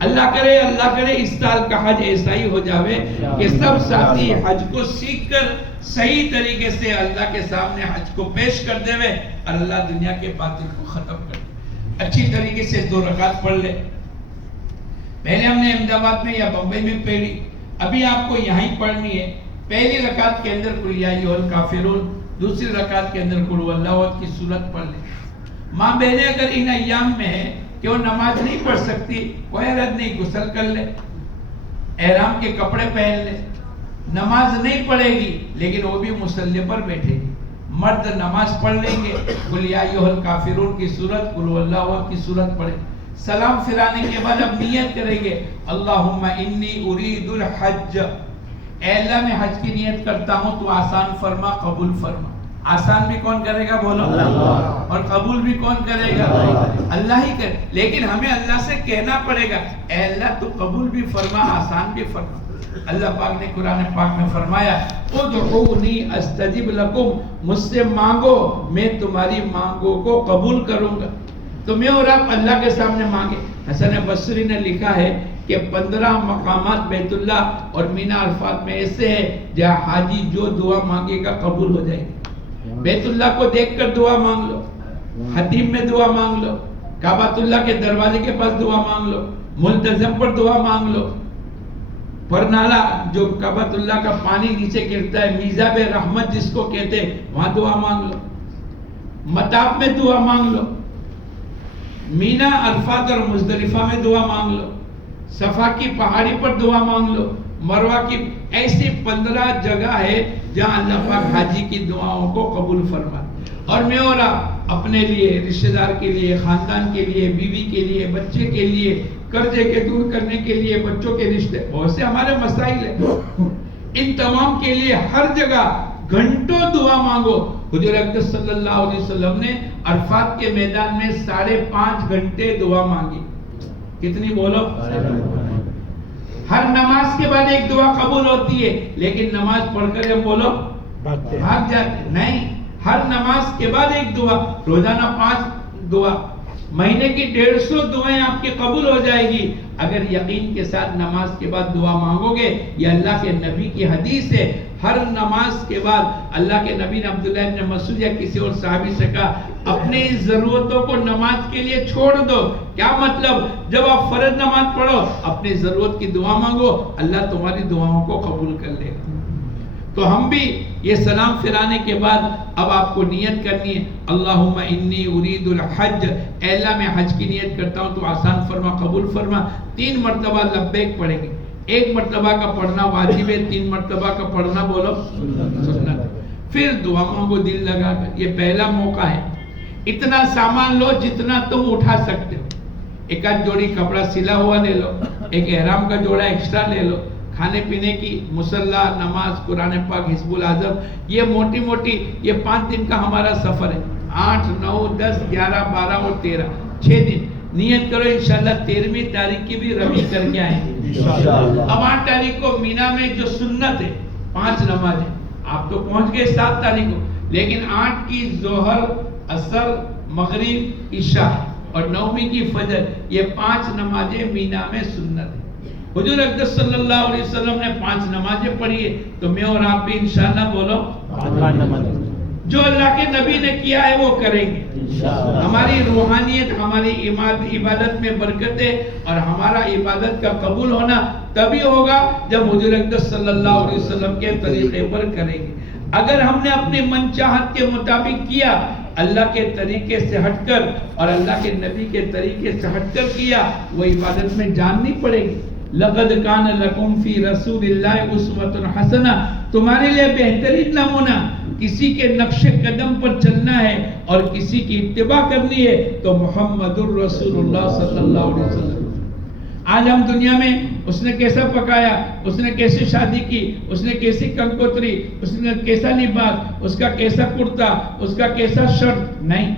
اللہ کرے اس سال کا حج ایسا ہی ہو جاوے کہ سب ساتھی حج کو سیکھ کر صحیح طریقے سے اللہ کے سامنے حج کو پیش کر دے اور اللہ دنیا کے باطل کو ختم کر دے. اچھی طریقے سے 2 رکعت پڑھ لے. پہلے ہم نے احمد آباد میں یا بمبئی میں پڑھی، ابھی آپ کو یہاں پڑھنی ہے. پہلی رکعت کے اندر قل یا ایھا الکافرون، دوسری رکعت کے اندر قل ھو اللہ احد کی سورت پڑھ لیں. ماں بہنیں اگر ان ایام میں ہے کہ وہ نماز نہیں پڑھ سکتی، کوئی حرج نہیں، غسل کر لے، احرام کے کپڑے پہن لے. نماز نہیں پڑھے گی لیکن وہ بھی مصلی پر بیٹھے گی. مرد نماز پڑھ لیں گے، قل یا ایھا الکافرون کی سورت، قل ھو اللہ احد کی سورت پڑھیں. سلام پھرانے کے بعد اب نیت کریں گے اللہم انی ارید الحج، اے اللہ میں حج کی نیت کرتا ہوں تو آسان فرما، قبول فرما. آسان بھی کون کرے گا؟ بولو اللہ. اور قبول بھی کون کرے گا؟ اللہ ہی کرے. لیکن ہمیں اللہ سے کہنا پڑے گا اے اللہ تو قبول بھی فرما، آسان بھی فرما. اللہ پاک نے قرآن پاک میں فرمایا ادعونی استجب لکم، مجھ سے مانگو میں تمہاری مانگوں کو قبول کروں گا. تو میں اور آپ اللہ کے سامنے مانگے. حسن بصری نے لکھا ہے کہ 15 مقامات بیت اللہ اور مینا عرفات میں ایسے ہیں جہاں حاجی جو دعا مانگے گا قبول ہو جائے گی. بیت اللہ کو دیکھ کر دعا مانگ لو، حتیم میں دعا مانگ لو، کعبۃ اللہ کے دروازے کے پاس دعا مانگ لو، ملتزم پر دعا مانگ لو، پرنالا جو کعبۃ اللہ کا پانی نیچے گرتا ہے، میزاب رحمت جس کو کہتے ہیں، وہاں دعا مانگ لو، مطاف میں دعا مانگ لو، مینا عرفات اور مزدلفہ میں دعا مانگ لو، صفا کی پہاڑی پر دعا مانگ لو، مروہ کی. ایسی 15 جگہ ہے جہاں اللہ پاک حاجی کی دعاؤں کو قبول فرما. اور میں اور آپ اپنے لیے، رشتہ دار کے لیے، خاندان کے لیے، بیوی کے لیے، بچے کے لیے، قرضے کے دور کرنے کے لیے، بچوں کے رشتے، بہت سے ہمارے مسائل ہیں، ان تمام کے لیے ہر جگہ گھنٹوں دعا مانگو. حضور اقدس صلی اللہ علیہ وسلم نے عرفات کے میدان میں 5.5 گھنٹے دعا مانگی. کتنی بولو؟ ہر نماز کے بعد ایک دعا قبول ہوتی ہے، لیکن نماز پڑھ کر ہم بولو بھاگ جاتے نہیں. ہر نماز کے بعد ایک دعا، روزانہ 5 دعا. مہینے کی 150 دعائیں آپ کی قبول ہو جائے گی اگر یقین کے ساتھ نماز کے بعد دعا مانگو گے. یہ اللہ کے نبی کی حدیث ہے. ہر نماز کے بعد اللہ کے نبی نے عبداللہ ابن مسعود یا کسی اور صحابی سے کہا اپنی ضرورتوں کو نماز کے لیے چھوڑ دو. کیا مطلب؟ جب آپ فرض نماز پڑھو اپنی ضرورت کی دعا مانگو, اللہ تمہاری دعاؤں کو قبول کر لے گا. تو ہم بھی یہ سلام پھرانے کے بعد اب آپ کو نیت کرنی ہے, اللہم انی ارید الحج, اے اللہ میں حج کی نیت کرتا ہوں تو آسان فرما, قبول فرما. 3 مرتبہ لبیک پڑھیں گے. 1 مرتبہ کا پڑھنا واجب ہے, 3 مرتبہ کا پڑھنا بولو سنت. پھر دعا مانگو دل لگا کر. یہ پہلا موقع ہے. اتنا سامان لو جتنا تم اٹھا سکتے ہو. 1 آدھ جوڑی کپڑا سلا ہوا لے لو, ایک احرام کا جوڑا ایکسٹرا لے لو, کھانے پینے کی مصلی, نماز, قرآن پاک, حزب الاعظم, یہ موٹی موٹی یہ 5 دن کا ہمارا سفر ہے. 8, 9, 10, 11, 12 اور 13 6 دن. نیت کرو انشاءاللہ 13ویں تاریخ کی بھی رمی کر کے آئیں گے. اب 8 تاریخ کو مینا میں جو سنت ہے 5 نمازیں, آپ تو پہنچ گئے 7 تاریخ کو, لیکن 8 کی ظہر, عصر, مغرب, عشاء اور 9ویں کی فجر, یہ 5 نمازیں مینا میں سنت ہے. حضور اقدس صلی اللہ علیہ وسلم نے 5 نمازیں پڑھی ہے, تو میں اور آپ بھی انشاءاللہ بولو جو اللہ کے نبی نے کیا ہے وہ کریں گے. ہماری روحانیت, ہماری عبادت میں برکت ہے, اور ہمارا عبادت کا قبول ہونا تبھی ہوگا جب حضور اقدس صلی اللہ علیہ وسلم کے طریقے پر کریں گے. اگر ہم نے اپنی من چاہت کے مطابق کیا, اللہ کے طریقے سے ہٹ کر اور اللہ کے نبی کے طریقے سے ہٹ کر کیا, وہ عبادت میں جان نہیں پڑے گی. لقد کان لکم فی رسول اللہ اسوۃ حسنہ, تمہارے لیے بہترین نمونہ. کسی کے نقش قدم پر چلنا ہے اور کسی کی اتباع کرنی ہے تو محمد الرسول اللہ صلی اللہ علیہ وسلم. آج ہم دنیا میں اس نے کیسا پکایا, اس نے کیسی شادی کی, اس نے کیسی کنکوتری, اس نے کیسا لباس, اس کا کیسا کرتا, اس کا کیسا شرط, نہیں.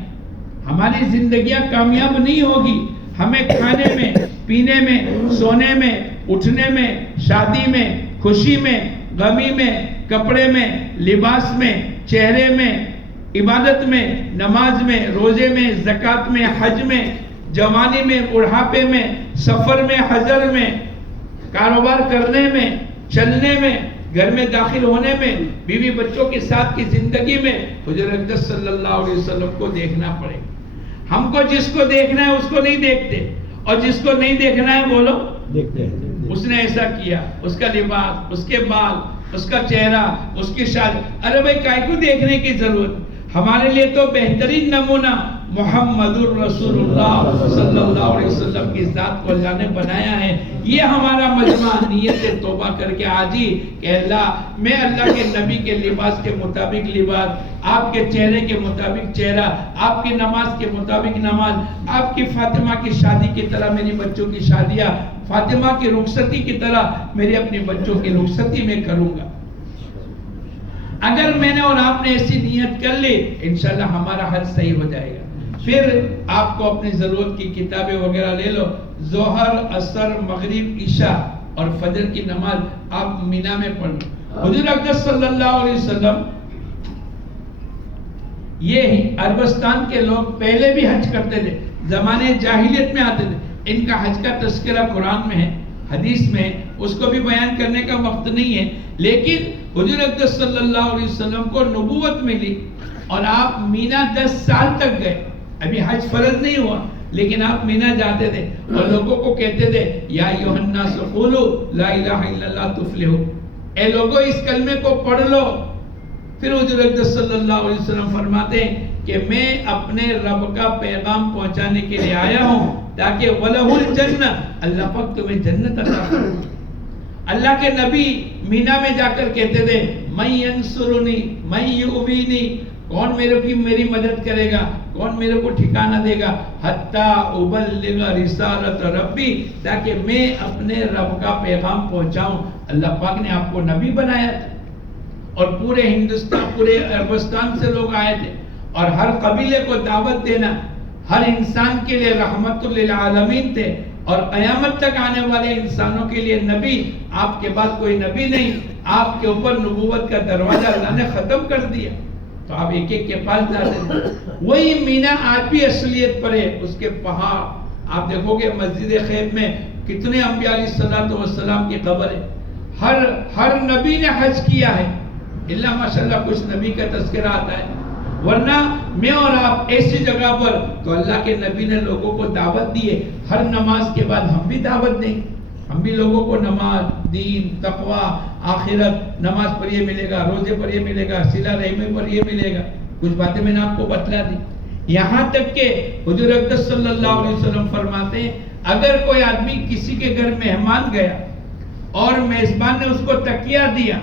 ہماری زندگیاں کامیاب نہیں ہوگی. ہمیں کھانے میں, پینے میں, سونے میں, اٹھنے میں, شادی میں, خوشی میں, غمی میں, کپڑے میں, لباس میں, چہرے میں, عبادت میں, نماز میں, روزے میں, زکوٰۃ میں, حج میں, جوانی میں, بڑھاپے میں, سفر میں, حضر میں, کاروبار کرنے میں, چلنے میں, گھر میں داخل ہونے میں, بیوی بچوں کے ساتھ کی زندگی میں حضور اقدس صلی اللہ علیہ وسلم کو دیکھنا پڑے. ہم کو جس کو دیکھنا ہے اس کو نہیں دیکھتے, اور جس کو نہیں دیکھنا ہے بولو دیکھتے ہیں. اس نے ایسا کیا, اس کا لباس, اس کے بال, اس کا چہرہ, اس کی شادی, ارے بھائی کائے کو دیکھنے کی ضرورت. ہمارے لیے تو بہترین نمونہ محمد الرسول اللہ صلی اللہ علیہ وسلم کی ذات کو اللہ نے بنایا ہے. یہ ہمارا مجمع نیت توبہ کر کے آج ہی کہ اللہ میں اللہ کے نبی کے لباس کے مطابق لباس, آپ کے چہرے کے مطابق چہرہ, آپ کی نماز کے مطابق نماز, آپ کی فاطمہ کی شادی کی طرح میری بچوں کی شادیاں, فاطمہ کی رخصتی کی طرح میرے اپنے بچوں کی رخصتی میں کروں گا. اگر میں نے اور آپ نے ایسی نیت کر لی انشاءاللہ ہمارا حج صحیح ہو جائے گا. پھر آپ کو اپنی ضرورت کی کتابیں وغیرہ لے لو. ظہر, عصر, مغرب, عشاء اور فجر کی نماز آپ مینا میں پڑھ لو. حضور اقدس صلی اللہ علیہ وسلم, یہ عربستان کے لوگ پہلے بھی حج کرتے تھے, زمانے جاہلیت میں آتے تھے. ان کا حج کا تذکرہ قرآن میں ہے, حدیث میں, اس کو بھی بیان کرنے کا وقت نہیں ہے. لیکن حضور اقدس صلی اللہ علیہ وسلم کو نبوت ملی اور آپ مینا 10 سال تک گئے. ابھی حج فرض نہیں ہوا لیکن آپ مینا جاتے تھے اور لوگوں کو کہتے تھے یا ایھا الناس قولوا لا الہ الا اللہ تفلحوا, اے لوگوں اس کلمے کو پڑھ لو. پھر حضور اقدس صلی اللہ علیہ وسلم فرماتے ہیں کہ میں اپنے رب کا پیغام پہنچانے کے لیے آیا ہوں تاکہ وَلَهُ الْجَنَّةُ, اللہ پاک تمہیں جنت عطا کرے. اللہ کے نبی مینا میں جا کر کہتے تھے مَن يَنصُرُنِي مَن يُؤْوِينِي, کون میری مدد کرے گا, کون میرے کو ٹھکانہ دے گا, حَتَّى أُبَلِّغَ رِسَالَةَ رَبِّي, تاکہ میں اپنے رب کا پیغام پہنچاؤں. اللہ پاک نے آپ کو نبی بنایا تھا اور پورے ہندوستان, پورے عربستان سے لوگ آئے تھے, اور ہر قبیلے کو دعوت دینا, ہر انسان کے لیے رحمت للعالمین تھے, اور قیامت تک آنے والے انسانوں کے لیے نبی. آپ کے بعد کوئی نبی نہیں, آپ کے اوپر نبوت کا دروازہ اللہ نے ختم کر دیا. تو آپ ایک ایک کے پاس جاتے ہیں. وہی مینا آج بھی اصلیت پر ہے. اس کے پہاڑ آپ دیکھو گے مسجد خیب میں کتنے انبیاء علیہ السلام کی قبر ہے. ہر نبی نے حج کیا ہے اللہ ماشاءاللہ کچھ نبی کا تذکرہ آتا ہے. ورنہ میں اور آپ ایسی جگہ پر تو اللہ کے نبی نے لوگوں کو دعوت دی ہے. ہر نماز کے بعد ہم بھی دعوت دیں. ہم بھی لوگوں کو نماز، دین، تقوی، آخرت، نماز پر یہ ملے گا، روزے پر یہ ملے گا، صلہ رحمی پر یہ ملے گا. کچھ باتیں میں نے آپ کو بتلا دی. یہاں تک کہ حضور اقدس صلی اللہ علیہ وسلم فرماتے ہیں اگر کوئی آدمی کسی کے گھر مہمان گیا اور میزبان نے اس کو تکیہ دیا،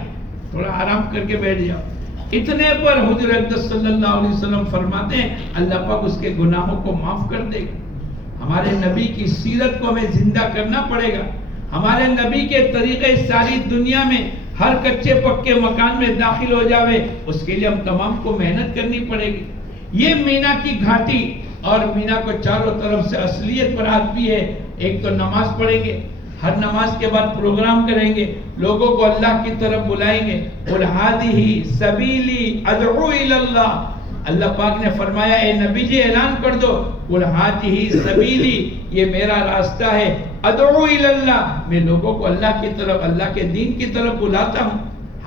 تھوڑا آرام کر کے بیٹھ جاؤ، اتنے پر حضور اقدس صلی اللہ علیہ وسلم فرماتے ہیں اللہ پاک اس کے گناہوں کو معاف کر دے گا. ہمارے نبی کی سیرت کو ہمیں زندہ کرنا پڑے گا. ہمارے نبی کے طریقے ساری دنیا میں ہر کچے پکے مکان میں داخل ہو جاوے، اس کے لیے ہم تمام کو محنت کرنی پڑے گی. یہ مینا کی گھاٹی اور مینا کو چاروں طرف سے اصلیت پر ہاتھ بھی ہے. ایک تو نماز پڑھیں گے، ہر نماز کے بعد پروگرام کریں گے، لوگوں کو اللہ کی طرف بلائیں گے. قُلْ هَٰذِهِ سَبِيلِي أَدْعُو إِلَى اللَّهِ. اللہ پاک نے فرمایا اے نبی جی اعلان کر دو قُلْ هَٰذِهِ سَبِيلِي، یہ میرا راستہ ہے. أَدْعُو إِلَى اللَّهِ، میں لوگوں کو اللہ کی طرف، اللہ کے دین کی طرف بلاتا ہوں.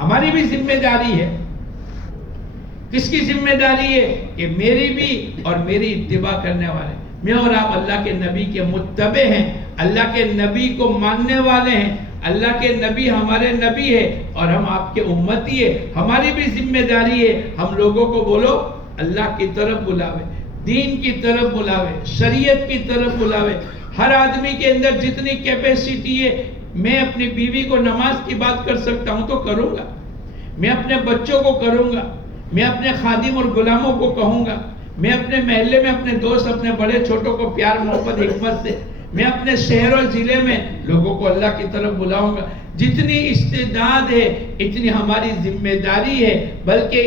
ہماری بھی ذمہ داری ہے. کس کی ذمہ داری ہے؟ کہ میری بھی اور میری اتباع کرنے والے. میں اور آپ اللہ کے نبی کے متبع ہیں، اللہ کے نبی کو ماننے والے ہیں. اللہ کے نبی ہمارے نبی ہے اور ہم آپ کے امتی ہے. ہماری بھی ذمہ داری ہے ہم لوگوں کو بولو اللہ کی طرف بلاوے، دین کی طرف بلاوے، شریعت کی طرف بلاوے. ہر آدمی کے اندر جتنی کیپیسٹی ہے، میں اپنی بیوی کو نماز کی بات کر سکتا ہوں تو کروں گا، میں اپنے بچوں کو کروں گا، میں اپنے خادم اور غلاموں کو کہوں گا، میں اپنے محلے میں اپنے دوست، اپنے بڑے چھوٹوں کو پیار محبت حکمت سے، میں اپنے شہر اور ضلع میں لوگوں کو اللہ کی طرف بلاؤں گا. جتنی استعداد ہے اتنی ہماری ذمہ داری ہے، بلکہ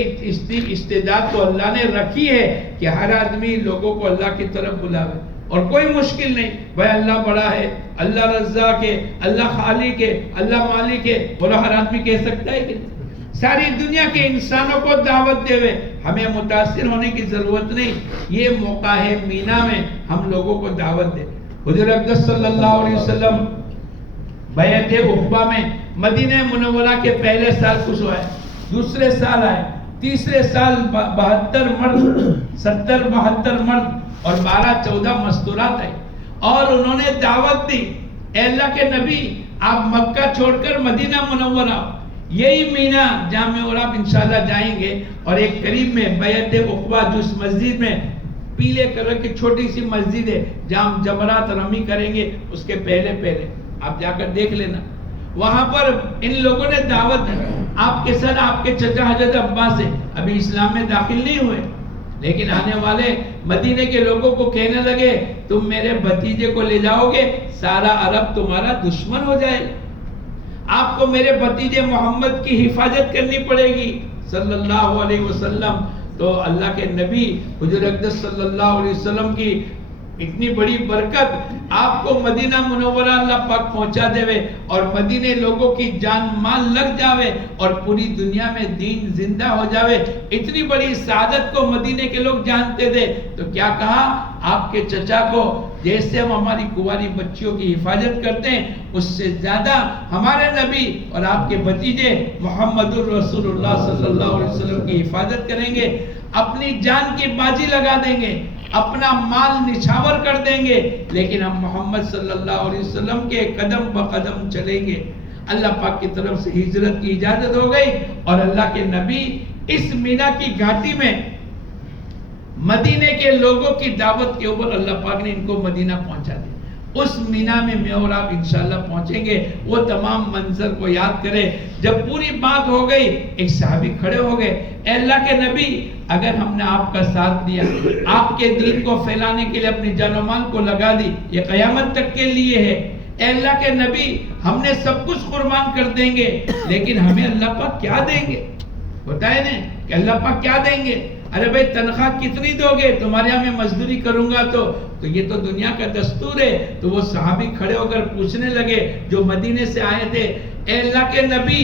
استعداد تو اللہ نے رکھی ہے کہ ہر آدمی لوگوں کو اللہ کی طرف بلاوے. اور کوئی مشکل نہیں بھائی، اللہ بڑا ہے، اللہ رزاق ہے، اللہ خالق ہے، اللہ مالک ہے، بولا ہر آدمی کہہ سکتا ہے کہ ساری دنیا کے انسانوں کو دعوت دے ہوئے ہمیں متاثر ہونے کی ضرورت نہیں. یہ موقع ہے مینا میں ہم لوگوں کو دعوت دے. حضور اقدس صلی اللہ علیہ وسلم بیعت عقبہ میں مدینہ منورہ کے پہلے سال خوش ہوئے، دوسرے سال آئے، تیسرے سال 72 مرد، 70-72 مرد اور 12-14 مستورات آئے اور انہوں نے دعوت دی اے اللہ کے نبی آپ مکہ چھوڑ کر مدینہ منورہ، یہی مینا جہاں میں اور آپ انشاءاللہ جائیں گے. اور ایک قریب میں بیعت عقبہ جو اس مسجد میں پیلے کلر کی چھوٹی سی مسجد ہے جہاں ہم جمرات رمی کریں گے، اس کے پہلے آپ جا کر دیکھ لینا. وہاں پر ان لوگوں نے دعوت دی. آپ کے ساتھ آپ کے چچا حضرت عباس سے ابھی اسلام میں داخل نہیں ہوئے، لیکن آنے والے مدینے کے لوگوں کو کہنے لگے تم میرے بھتیجے کو لے جاؤ گے سارا عرب تمہارا دشمن ہو جائے. آپ کو میرے بھتیجے محمد کی حفاظت کرنی پڑے گی صلی اللہ علیہ وسلم. تو اللہ کے نبی حضور اقدس صلی اللہ علیہ وسلم کی اتنی بڑی برکت آپ کو مدینہ منورہ اللہ پاک پہنچا دے اور مدینے لوگوں کی جان مال لگ جاوے اور پوری دنیا میں دین زندہ ہو جاوے. اتنی بڑی سعادت کو مدینے کے لوگ جانتے تھے تو کیا کہا آپ کے چچا کو جیسے ہم ہماری کنواری بچیوں کی حفاظت کرتے ہیں اس سے زیادہ ہمارے نبی اور آپ کے بھتیجے محمد الرسول اللہ صلی اللہ علیہ وسلم کی حفاظت کریں گے. اپنی جان کی بازی لگا دیں گے، اپنا مال نچھاور کر دیں گے، لیکن ہم محمد صلی اللہ علیہ وسلم کے قدم بقدم چلیں گے. اللہ پاک کی طرف سے ہجرت کی اجازت ہو گئی اور اللہ کے نبی اس مینا کی گھاٹی میں مدینے کے لوگوں کی دعوت کے اوپر اللہ پاک نے ان کو مدینہ پہنچا دیا. اس مینا میں اور آپ انشاءاللہ پہنچیں گے. وہ تمام منظر کو یاد کرے. جب پوری بات ہو گئی ایک صحابی کھڑے ہو گئے، اے اللہ کے نبی اگر ہم نے آپ کا ساتھ دیا، آپ کے دین کو پھیلانے کے لیے اپنی جان و مال کو لگا دی، یہ قیامت تک کے لیے ہے. اے اللہ کے نبی ہم نے سب کچھ قربان کر دیں گے، لیکن ہمیں اللہ پاک کیا دیں گے؟ بتائے نا کہ اللہ پاک کیا دیں گے؟ ارے بھائی تنخواہ کتنی دو گے؟ تمہارے یہاں میں مزدوری کروں گا تو یہ تو دنیا کا دستور ہے. تو وہ صحابی کھڑے ہو کر پوچھنے لگے جو مدینے سے آئے تھے، اے اللہ کے نبی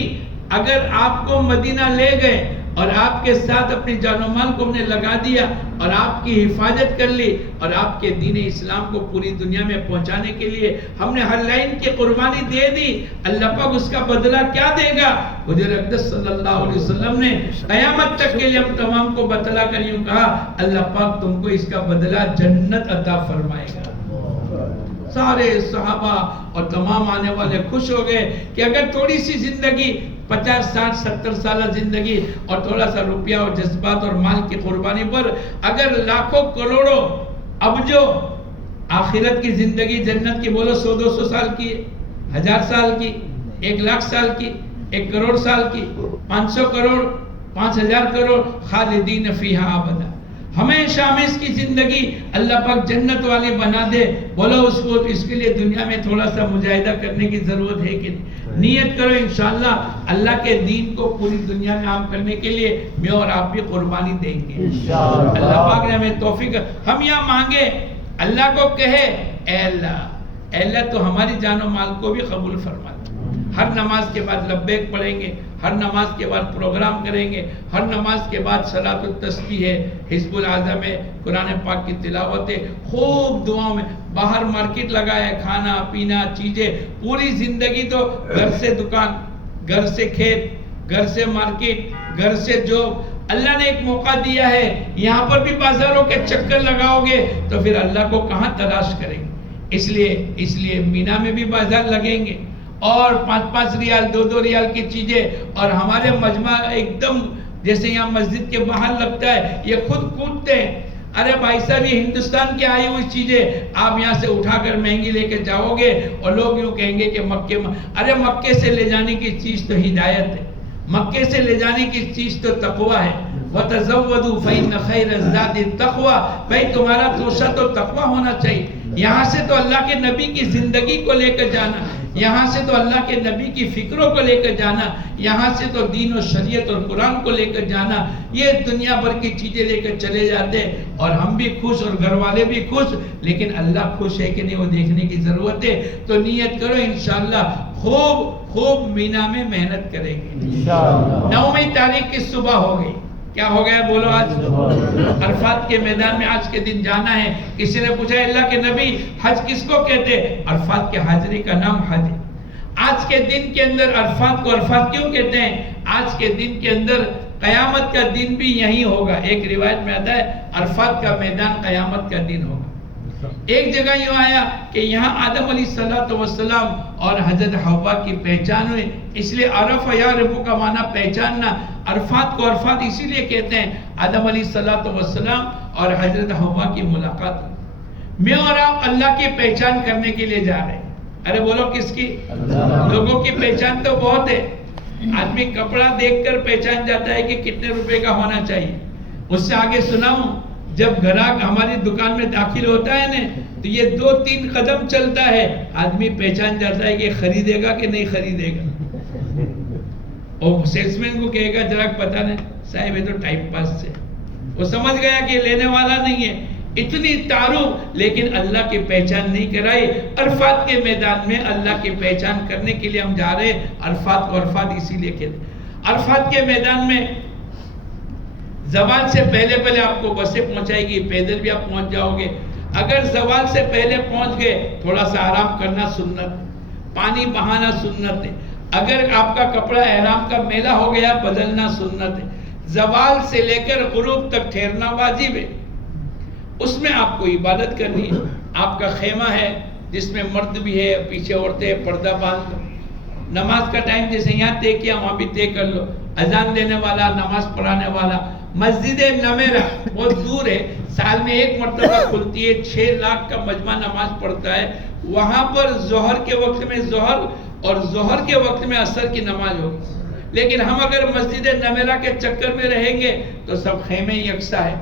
اگر آپ کو مدینہ لے گئے، اور آپ کے ساتھ اپنی جان و مال کو ہم نے لگا دیا اور آپ کی حفاظت کر لی اور آپ کے دین اسلام کو پوری دنیا میں پہنچانے کے لیے ہم نے ہر لائن کی قربانی دے دی، اللہ پاک اس کا بدلہ کیا دے گا؟ حضور اقدس صلی اللہ علیہ وسلم نے قیامت تک کے لیے ہم تمام کو بتلا کر یوں کہا، اللہ پاک تم کو اس کا بدلہ جنت عطا فرمائے گا۔ سارے صحابہ اور تمام آنے والے خوش ہو گئے کہ اگر تھوڑی سی زندگی 50 60 70 سالہ زندگی اور تھوڑا سا روپیہ اور جذبات اور مال کی قربانی پر اگر لاکھوں کروڑوں اب جو آخرت کی زندگی جنت کی بولو 100 200 سال کی، 1000 سال کی، 1 لاکھ سال کی، 1 کروڑ سال کی، 500 کروڑ، 5000 کروڑ، خالدین فیہا ابدا، ہمیشہ ہمیں اس کی زندگی اللہ پاک جنت والی بنا دے، بولو اس کو اس کے لیے دنیا میں تھوڑا سا مجاہدہ کرنے کی ضرورت ہے کہ نہیں؟ نیت کرو انشاءاللہ اللہ کے دین کو پوری دنیا میں عام کرنے کے لیے میں اور آپ بھی قربانی دیں گے اللہ پاک نے ہمیں توفیق، ہم یہاں مانگے اللہ کو کہے اے اللہ تو ہماری جان و مال کو بھی قبول فرما دے، ہر نماز کے بعد لبیک پڑھیں گے، ہر نماز کے بعد پروگرام کریں گے، ہر نماز کے بعد صلاۃ التسبیح ہے، حزب الاعظم ہے، قرآن پاک کی تلاوت ہے، خوب دعاؤں میں باہر مارکیٹ لگایا ہے، کھانا پینا چیزیں، پوری زندگی تو گھر سے دکان، گھر سے کھیت، گھر سے مارکیٹ، گھر سے جاب، اللہ نے ایک موقع دیا ہے، یہاں پر بھی بازاروں کے چکر لگاؤ گے تو پھر اللہ کو کہاں تلاش کریں گے؟ اس لیے مینا میں بھی بازار لگیں گے اور 5 ریال 2 ریال کی چیزیں، اور ہمارے مجمع ایک دم جیسے یہاں مسجد کے باہر لگتا ہے، یہ خود کودتے ہیں، ارے بھائی صاحب یہ ہندوستان کی آئی ہوئی چیزیں آپ یہاں سے اٹھا کر مہنگی لے کے جاؤ گے اور لوگ یوں کہیں گے کہ ارے مکے سے لے جانے کی چیز تو ہدایت ہے، مکے سے لے جانے کی چیز تو تقوی ہے، وَتَزَوَّدُوا فَإِنَّ خَيْرَ الزَّادِ التَّقْوَى، بھائی تمہارا توشہ تو تقوی ہونا چاہیے، یہاں سے تو اللہ کے نبی کی زندگی کو لے کر جانا، یہاں سے تو اللہ کے نبی کی فکروں کو لے کر جانا، یہاں سے تو دین و شریعت اور قرآن کو لے کر جانا، یہ دنیا بھر کی چیزیں لے کر چلے جاتے اور ہم بھی خوش اور گھر والے بھی خوش، لیکن اللہ خوش ہے کہ نہیں وہ دیکھنے کی ضرورت ہے۔ تو نیت کرو انشاءاللہ خوب مینا میں محنت کریں گے۔ 9ویں تاریخ کی صبح ہو گئی، کیا ہو گیا بولو؟ آج عرفات کے میدان میں آج کے دن جانا ہے۔ کسی نے پوچھا اللہ کے نبی حج کس کو کہتے؟ عرفات کے حاضری کا نام حج ہے۔ آج کے دن کے اندر عرفات کو عرفات کیوں کہتے ہیں؟ آج کے دن کے اندر قیامت کا دن بھی یہی ہوگا، ایک روایت میں آتا ہے عرفات کا میدان قیامت کا دن ہوگا۔ ایک جگہ یوں آیا کہ یہاں آدم علیہ السلام اور حضرت حوا کی پہچان ہوئی، اس لیے عرف یا رب کا معنی پہچاننا، عرفات کو عرفات اسی لیے کہتے ہیں، آدم علیہ السلام اور حضرت حوا کی ملاقات ہوئی۔ میں اور آپ اللہ کی پہچان کرنے کے لیے جا رہے ہیں، ارے بولو کس کی؟ لوگوں کی پہچان تو بہت ہے، آدمی کپڑا دیکھ کر پہچان جاتا ہے کہ کتنے روپے کا ہونا چاہیے۔ اس سے آگے سناؤں، جب گراہک ہماری دکان میں داخل ہوتا ہے نا تو یہ 2-3 قدم چلتا ہے، آدمی پہچان جاتا ہے کہ خریدے گا کہ نہیں خریدے گا، اور سیلس مین کو کہے گا ذرا پتا نہیں صاحب یہ تو ٹائم پاس سے، وہ سمجھ گیا کہ لینے والا نہیں ہے، اتنی تعارف، لیکن اللہ کی پہچان نہیں کرائی۔ عرفات کے میدان میں اللہ کی پہچان کرنے کے لیے ہم جا رہے ہیں، عرفات کو عرفات اسی لیے کہتے ہیں۔ عرفات کے میدان میں زوال سے پہلے آپ کو بسیں پہنچائے گی، پیدل بھی آپ پہنچ جاؤ گے، اگر زوال سے پہلے پہنچ گئے تھوڑا سا آرام کرنا سنت، پانی بہانا سنت ہے، اگر آپ کا کپڑا احرام کا میلا ہو گیا بدلنا سنت ہے، زوال سے لے کر غروب تک ٹھہرنا واجب ہے، اس میں آپ کو عبادت کرنی ہے۔ آپ کا خیمہ ہے جس میں مرد بھی ہے، پیچھے عورتیں پردہ باندھ لو، نماز کا ٹائم جیسے یہاں طے کیا وہاں بھی طے کر لو، اذان دینے والا، نماز پڑھانے والا۔ مسجد نمیرہ بہت دور ہے، سال میں 1 مرتبہ کھلتی ہے، 6 لاکھ کا مجمع نماز پڑھتا ہے، وہاں پر ظہر کے وقت میں ظہر اور ظہر کے وقت میں عصر کی نماز ہوگی، لیکن ہم اگر مسجد نمیرہ کے چکر میں رہیں گے تو سب خیمے یکساں ہے،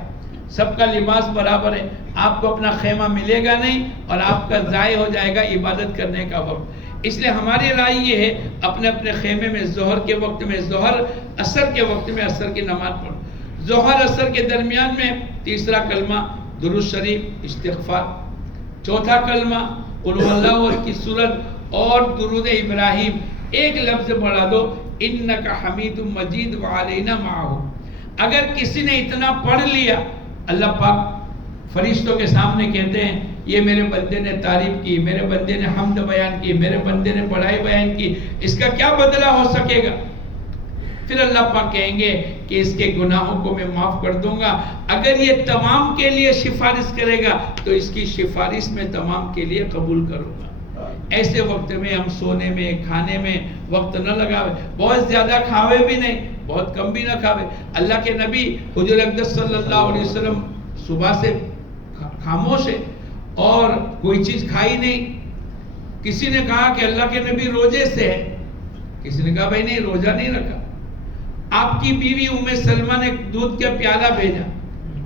سب کا لباس برابر ہے، آپ کو اپنا خیمہ ملے گا نہیں اور آپ کا ضائع ہو جائے گا عبادت کرنے کا وقت۔ اس لیے ہماری رائے یہ ہے اپنے اپنے خیمے میں ظہر کے وقت میں ظہر، عصر کے وقت میں عصر کی نماز پڑھو۔ ظہر عصر کے درمیان میں تیسرا کلمہ درود شریف استغفار، چوتھا کلمہ قل هو اللہ کی سورت اور درود ابراہیم، ایک لفظ بڑھا دو انک حمید مجید وعلینا معہ، اگر کسی نے اتنا پڑھ لیا، اللہ پاک فرشتوں کے سامنے کہتے ہیں یہ میرے بندے نے تعریف کی، میرے بندے نے حمد بیان کی، میرے بندے نے بڑائی بیان کی، اس کا کیا بدلہ ہو سکے گا؟ پھر اللہ پاک کہیں گے کہ اس کے گناہوں کو میں معاف کر دوں گا۔ اگر یہ تمام کے لیے سفارش کرے گا تو اس کی سفارش میں تمام کے لیے قبول کروں گا۔ ایسے وقت میں ہم سونے میں کھانے میں وقت نہ لگاوے، بہت زیادہ کھاوے بھی نہیں، بہت کم بھی نہ کھاوے۔ اللہ کے نبی حضور اقدس صلی اللہ علیہ وسلم صبح سے خاموش ہے اور کوئی چیز کھائی نہیں۔ کسی نے کہا کہ اللہ کے نبی روزے سے ہے، کسی نے کہا بھائی نہیں، روزہ نہیں رکھا۔ آپ کی بیوی ام سلمہ نے دودھ کا پیالہ بھیجا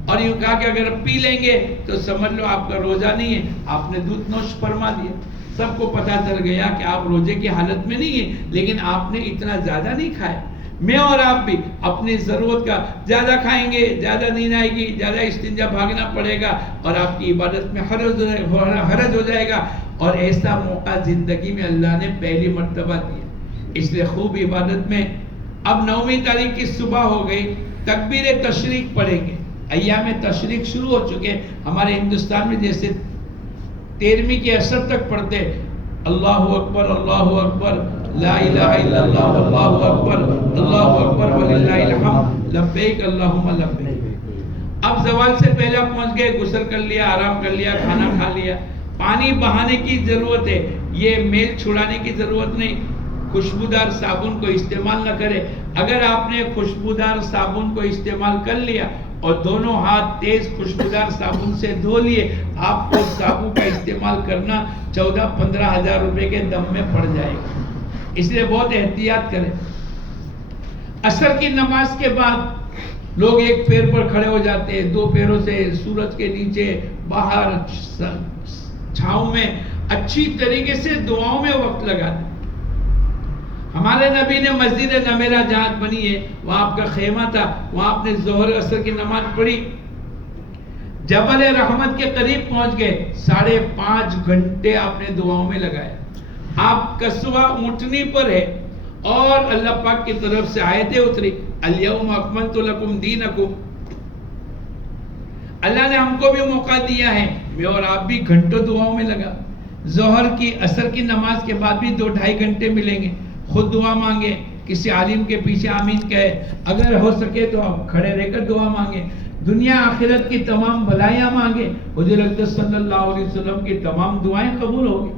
اور یوں کہا کہ اگر پی لیں گے تو سمجھ لو آپ کا روزہ نہیں ہے، آپ نے دودھ نوش فرما دیا۔ سب کو پتا چل گیا کہ آپ روزے کی حالت میں نہیں ہیں، لیکن آپ نے اتنا زیادہ نہیں کھایا۔ میں اور آپ بھی اپنی ضرورت کا زیادہ کھائیں گے، زیادہ نیند آئے گی، زیادہ استنجا بھاگنا پڑے گا اور آپ کی عبادت میں حرج ہو جائے گا۔ اور ایسا موقع زندگی میں اللہ نے پہلی مرتبہ دیا، اس لیے خوب عبادت میں۔ اب 9ویں تاریخ کی صبح ہو گئی، تکبیر تشریق پڑھیں گے۔ ایام تشریق شروع ہو چکے ہمارے ہندوستان میں، جیسے 13ویں کے عصر تک پڑھتے اللہ اکبر لا الہ الا اللہ واللہ اکبر وللہ الحمد لبیک اللہم لبیک۔ اب زوال سے پہلے پہنچ گئے، غسل کر لیا، آرام کر لیا، کھانا کھا لیا۔ پانی بہانے کی ضرورت ہے، یہ میل چھڑانے کی ضرورت نہیں۔ خوشبودار صابن کو استعمال نہ کرے۔ اگر آپ نے خوشبودار صابن کو استعمال کر لیا اور دونوں ہاتھ تیز خوشبودار صابن سے دھو لیے، آپ کو صابن کا استعمال کرنا 14-15 ہزار روپے کے دم میں پڑ جائے گا۔ اس لیے بہت احتیاط کریں۔ عصر کی نماز کے بعد لوگ ایک پیر پر کھڑے ہو جاتے ہیں، 2 پیروں سے سورج کے نیچے باہر چھاؤں میں اچھی طریقے سے دعاؤں میں وقت لگاتے۔ ہمارے نبی نے مسجد نمیرہ جہاں بنی ہے، وہاں آپ کا خیمہ تھا، وہاں آپ نے ظہر عصر کی نماز پڑھی۔ جبل رحمت کے قریب پہنچ گئے، 5.5 گھنٹے آپ نے دعاؤں میں لگائے۔ آپ کسوہ اونٹنی پر ہے اور اللہ پاک کی طرف سے آیتیں اتری، الیوم اکملت لکم دینکم۔ اللہ نے ہم کو بھی موقع دیا ہے، میں اور آپ بھی گھنٹوں دعاؤں میں لگا۔ ظہر کی عصر کی نماز کے بعد بھی 2-2.5 گھنٹے ملیں گے۔ خود دعا مانگے، کسی عالم کے پیچھے آمین کہے، اگر ہو سکے تو آپ کھڑے رہ کر دعا مانگے، دنیا آخرت کی تمام بھلائیاں مانگے، حضور اقدس صلی اللہ علیہ وسلم کی تمام دعائیں قبول ہوگی۔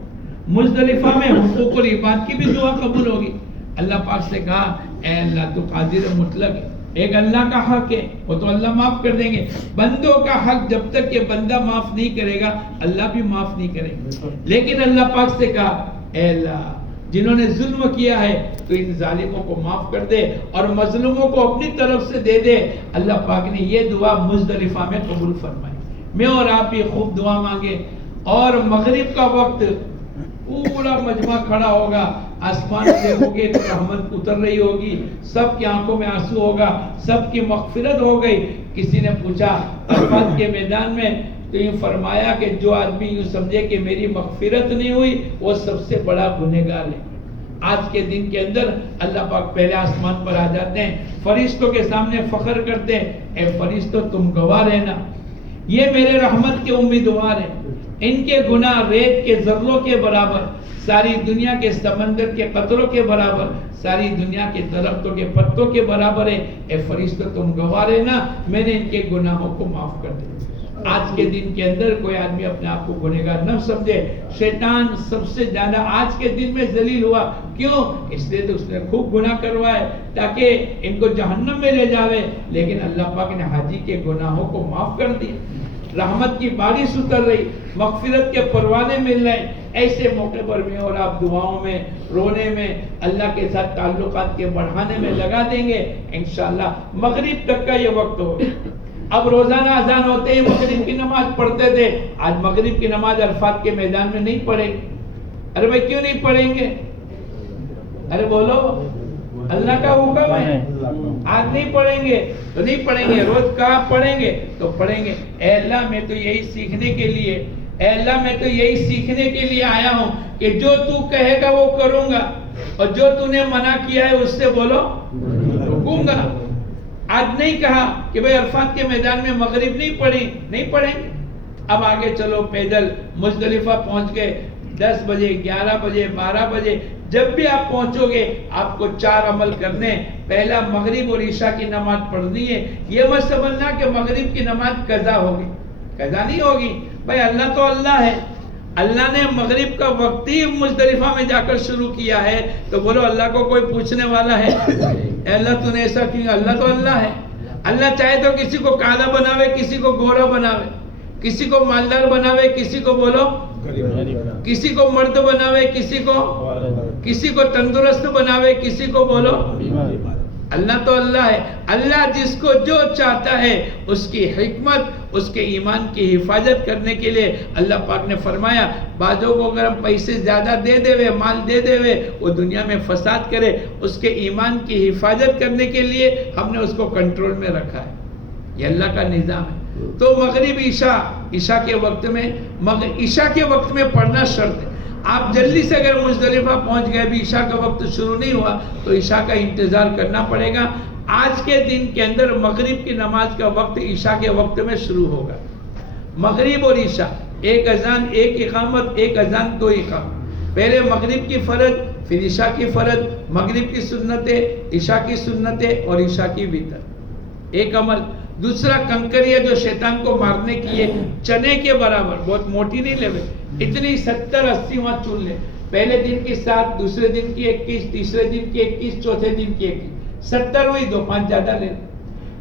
مزدلفہ میں حقوق العباد کی بھی دعا قبول ہوگی۔ اللہ پاک سے کہا اے اللہ تو قادر مطلق ہے، ایک اللہ کا حق ہے، وہ تو اللہ معاف کر دیں گے۔ بندوں کا حق جب تک کہ بندہ معاف نہیں کرے گا، اللہ بھی معاف نہیں کرے گا۔ لیکن اللہ پاک سے کہا اے اللہ جنہوں نے ظلم کیا ہے تو ان ظالموں کو معاف کر دے اور مظلوموں کو اپنی طرف سے دے دے۔ اللہ پاک نے یہ دعا مزدلفہ میں قبول فرمائی۔ میں اور آپ بھی خوب دعا مانگے، اور مغرب کا وقت پورا مجمع کھڑا ہوگا، آسمان سے ہوگے تو رحمت اتر رہی ہوگی، سب کی آنکھوں میں آنسو ہوگا، سب کی مغفرت ہو گئی۔ کسی نے پوچھا عرفات کے میدان میں تو یہ فرمایا کہ جو آدمی یوں سمجھے کہ میری مغفرت نہیں ہوئی وہ سب سے بڑا گنہگار ہے۔ آج کے دن کے اندر اللہ پاک پہلے آسمان پر آ جاتے ہیں، فرشتوں کے سامنے فخر کرتے ہیں، اے فرشتوں تم گواہ رہنا، یہ میرے رحمت کے امیدوار ہیں، ان کے گناہ ریت کے ذروں کے برابر، ساری دنیا کے سمندر کے قطروں کے برابر، ساری دنیا کے درختوں کے پتوں کے برابر ہے، اے فرشتوں تم گواہ رہنا، میں نے ان کے گناہوں کو معاف کر دیا۔ آج کے دن کے اندر کوئی آدمی اپنے آپ کو گنہگار نہ سمجھے۔ شیطان سب سے زیادہ آج کے دن میں ذلیل ہوا، کیوں؟ اس لیے تو اس نے خوب گناہ کروائے تاکہ ان کو جہنم میں لے جاوے، لیکن اللہ پاک نے حاجی کے گناہوں کو معاف کر دیا۔ رحمت کی بارش اتر رہی، مغفرت کے پروانے مل رہے۔ ایسے موقع پر میں اور آپ دعاؤں میں، رونے میں، اللہ کے ساتھ تعلقات کے بڑھانے میں لگا دیں گے، انشاءاللہ مغرب تک کا یہ وقت ہوگا۔ اب روزانہ اذان ہوتے ہی مغرب کی نماز پڑھتے تھے، آج مغرب کی نماز عرفات کے میدان میں نہیں پڑھیں گے۔ ارے بھائی کیوں نہیں پڑھیں گے؟ ارے بولو، اللہ کا حکم ہے، آج نہیں پڑھیں گے تو نہیں پڑھیں گے، روز کہاں پڑھیں گے تو پڑھیں گے۔ اے اللہ میں تو یہی سیکھنے کے لیے، اے اللہ میں تو یہی سیکھنے کے لیے آیا ہوں کہ جو تو کہے گا وہ کروں گا، اور جو تو نے منع کیا ہے اس سے بولو رکوں گا۔ آج نہیں کہا کہ بھئی عرفات کے میدان میں مغرب نہیں پڑھی، نہیں پڑھیں گے. اب آگے چلو پیدل مزدلفہ پہنچ گئے. 10 بجے 11 بجے 12 بجے جب بھی آپ پہنچو گے آپ کو 4 عمل کرنے. پہلا مغرب اور عشاء کی نماز پڑھنی ہے. یہ مت سمجھنا کہ مغرب کی نماز قضا ہوگی، قضا نہیں ہوگی. بھائی اللہ تو اللہ ہے. اللہ نے مغرب کا وقت ہی مزدلفہ میں جا کر شروع کیا ہے تو بولو اللہ کو کوئی پوچھنے والا ہے؟ اے اللہ تو نے ایسا کیا؟ اللہ تو اللہ ہے. اللہ چاہے تو کسی کو کالا بناوے، کسی کو گورا بناوے، کسی کو مالدار بناوے، کسی کو بولو کسی کو مرد بناوے، کسی کو تندرست بناوے، کسی کو بولو. اللہ تو اللہ ہے. اللہ جس کو جو چاہتا ہے اس کی حکمت، اس کے ایمان کی حفاظت کرنے کے لیے اللہ پاک نے فرمایا بعضوں کو اگر ہم پیسے زیادہ دے دے، مال دے دے، وہ دنیا میں فساد کرے، اس کے ایمان کی حفاظت کرنے کے لیے ہم نے اس کو کنٹرول میں رکھا ہے. یہ اللہ کا نظام ہے. تو مغرب عشاء کے وقت میں عشاء کے وقت میں پڑھنا شرط ہے. آپ جلدی سے اگر مزدلفہ پہنچ گئے بھی عشاء کا وقت شروع نہیں ہوا تو عشاء کا انتظار کرنا پڑے گا. آج کے دن کے اندر مغرب کی نماز کا وقت عشاء کے وقت میں شروع ہوگا. مغرب اور عشاء ایک اذان ایک اقامت، ایک اذان دو اقامت. پہلے مغرب کی فرض پھر عشاء کی فرض، مغرب کی سنتیں عشاء کی سنتیں اور عشاء کی وتر. ایک عمل. دوسرا کنکریہ جو شیطان کو مارنے کی ہے چنے کے برابر، بہت موٹی نہیں لے، اتنی 70-80 وہاں چن لے. پہلے دن کی 7، دوسرے دن کی 21، تیسرے دن کی 21، چوتھے دن کی 21، 70 ہوئی. 2-5 زیادہ لے.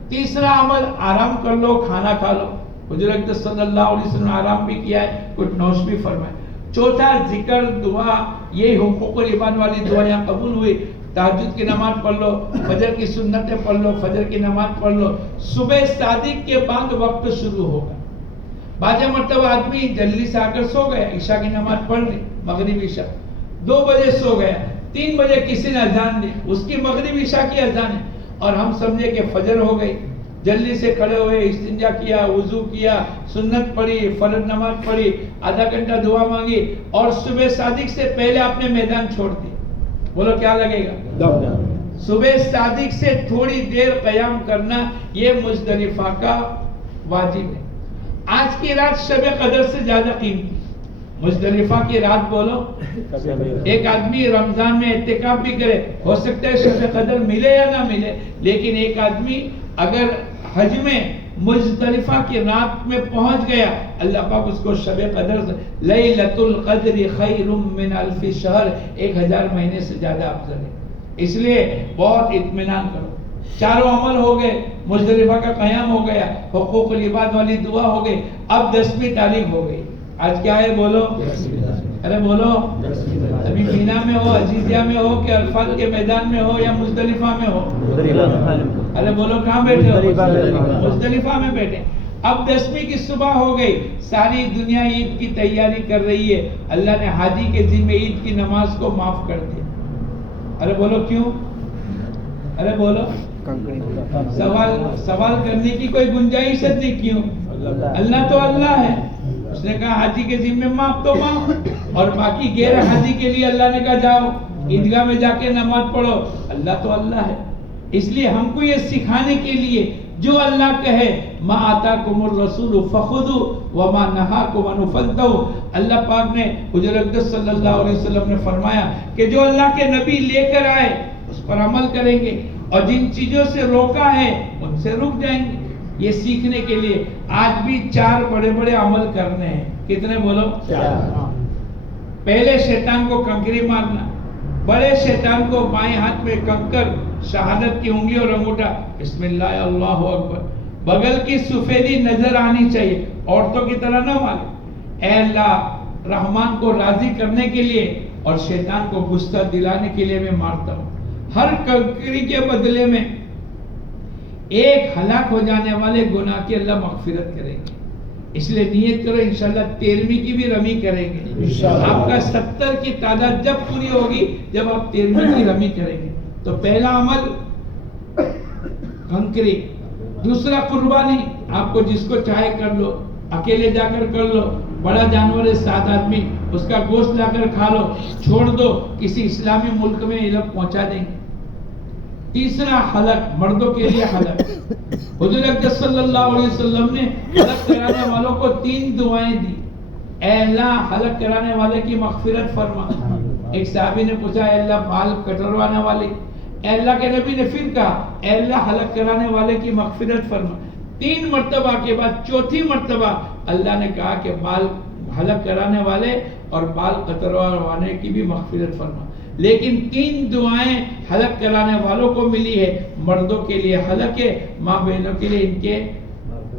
تیسرا عمل آرام کر لو، کھانا کھا لو. حضور اکرم صلی اللہ علیہ وسلم آرام بھی کیا ہے، کچھ نوش بھی فرمائے. چوتھا ذکر دعا، یہ حقوق العباد والی دعا یہاں قبول ہوئی. تہجد کی نماز پڑھ لو، فجر کی سنتیں پڑھ لو، فجر کی نماز پڑھ لو. صبح صادق کے بعد وقت شروع ہوگا. بعض مرتبہ آدمی جلدی سے آ کر سو گیا، عشاء کی نماز پڑھ لی، مغرب عشاء 2 بجے سو گیا، 3 بجے کسی نے اذان دی، اس کی مغرب عشاء کی اذان ہے اور ہم سمجھے کہ فجر ہو گئی. جلدی سے کھڑے ہوئے، استنجا کیا، وضو کیا، سنت پڑھی، فرض نماز پڑھی، آدھا گھنٹہ دعا مانگی اور صبح صادق سے پہلے آپ نے میدان چھوڑ دیا. بولو کیا لگے گا؟ صبح صادق سے تھوڑی دیر قیام کرنا یہ مزدلفہ کا واجب ہے. آج کی رات شب قدر سے زیادہ قیمتی. مزدلفہ کی رات بولو، ایک آدمی رمضان میں اعتکاف بھی کرے، ہو سکتا ہے شب قدر ملے یا نہ ملے، لیکن ایک آدمی اگر حج میں مزدلفہ کی رات میں پہنچ گیا اللہ پاک اس کو شب قدر لیلۃ القدر خیر من الف شہر، 1000 مہینے سے زیادہ افضل ہے. اس لیے بہت اطمینان کرو. 4 عمل ہو گئے، مزدلفہ کا قیام ہو گیا، حقوق العباد والی دعا ہو گئی. اب 10ویں تاریخ ہو گئی. آج کیا ہے بولو؟ ارے بولو. ابھی مینا میں ہو، عزیزیہ میں ہو کہ عرفات کے میدان میں ہو یا مزدلفہ میں ہو؟ ارے بولو کہاں بیٹھے ہو؟ مزدلفہ میں بیٹھے. اب 10ویں کی صبح ہو گئی، ساری دنیا عید کی تیاری کر رہی ہے. اللہ نے حاجی کے ذمہ عید کی نماز کو معاف کر دیا. ارے بولو کیوں؟ ارے بولو. سوال کرنے کی کوئی گنجائش نہیں. کیوں؟ اللہ تو اللہ ہے. اس نے کہا حاجی کے ذمہ معاف تو معاف، اور باقی غیر حاجی کے لیے اللہ نے کہا جاؤ عیدگاہ میں جا کے نماز پڑھو. اللہ تو اللہ ہے. اس لیے ہم کو یہ سکھانے کے لیے جو اللہ کہے ما آتاکم الرسول فخذوا وما نہاکم عنہ فانتہوا. اللہ پاک نے حضور اکرم صلی اللہ علیہ وسلم نے فرمایا کہ جو اللہ کے نبی لے کر آئے اس پر عمل کریں گے اور جن چیزوں سے روکا ہے ان سے رک جائیں گے. یہ سیکھنے کے لیے آج بھی 4 بڑے بڑے عمل کرنے ہیں. کتنے بولو؟ 4. پہلے شیطان کو کنکری مارنا. بڑے شیطان کو بائیں ہاتھ میں کنکر، شہادت کی انگلی اور انگوٹھا، بسم اللہ اللہ اکبر. بغل کی سفیدی نظر آنی چاہیے، عورتوں کی طرح نہ مارے. اے اللہ رحمان کو راضی کرنے کے لیے اور شیطان کو غصہ دلانے کے لیے میں مارتا ہوں. ہر کنکری کے بدلے میں ایک ہلاک ہو جانے والے گناہ کی اللہ مغفرت کریں گے. اس لیے نیت کرو انشاءاللہ 13ویں کی بھی رمی کریں گے. آپ کا 70 کی تعداد جب پوری ہوگی جب آپ 13ویں کی رمی کریں گے. تو پہلا عمل کنکری. دوسرا قربانی. آپ کو جس کو چاہے کر لو، اکیلے جا کر کر لو. بڑا جانور ہے 7 آدمی، اس کا گوشت لا کر کھا لو، چھوڑ دو، کسی اسلامی ملک میں علم پہنچا دیں گے. تیسرا حلق، مردوں کے لیے حلق. حضور اقدس صلی اللہ علیہ وسلم نے حلق کرانے والوں کو 3 دعائیں دی. اے اللہ حلق کرانے والے کی مغفرت فرما. ایک صحابی نے پوچھا اے اللہ بال کٹروانے والے. اے اللہ کے نبی نے پھر کہا اے اللہ حلق کرانے والے کی مغفرت فرما. 3 مرتبہ کے بعد چوتھی مرتبہ اللہ نے کہا کہ بال حلق کرانے والے اور بال کتروانے کی بھی مغفرت فرما. لیکن 3 دعائیں حلق کرانے والوں کو ملی ہے. مردوں کے لیے حلق ہے، ماں بہنوں کے لیے ان کے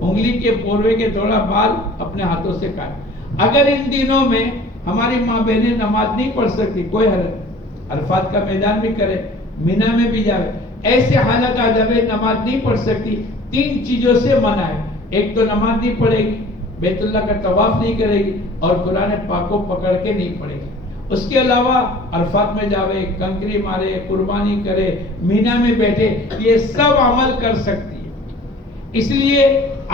انگلی کے پوروے کے تھوڑا بال اپنے ہاتھوں سے کاٹ. اگر ان دنوں میں ہماری ماں بہنیں نماز نہیں پڑھ سکتی، کوئی حرج، عرفات کا میدان بھی کرے، مینا میں بھی جائے. ایسے حالت آ جب نماز نہیں پڑھ سکتی، 3 چیزوں سے منع ہے. ایک تو نماز نہیں پڑھے گی، بیت اللہ کا طواف نہیں کرے گی، اور قرآن پاک کو پکڑ کے نہیں پڑھے گی. اس کے علاوہ عرفات میں جاوے، کنکری مارے، قربانی کرے، مینا میں بیٹھے، یہ سب عمل کر سکتی ہے. اس لیے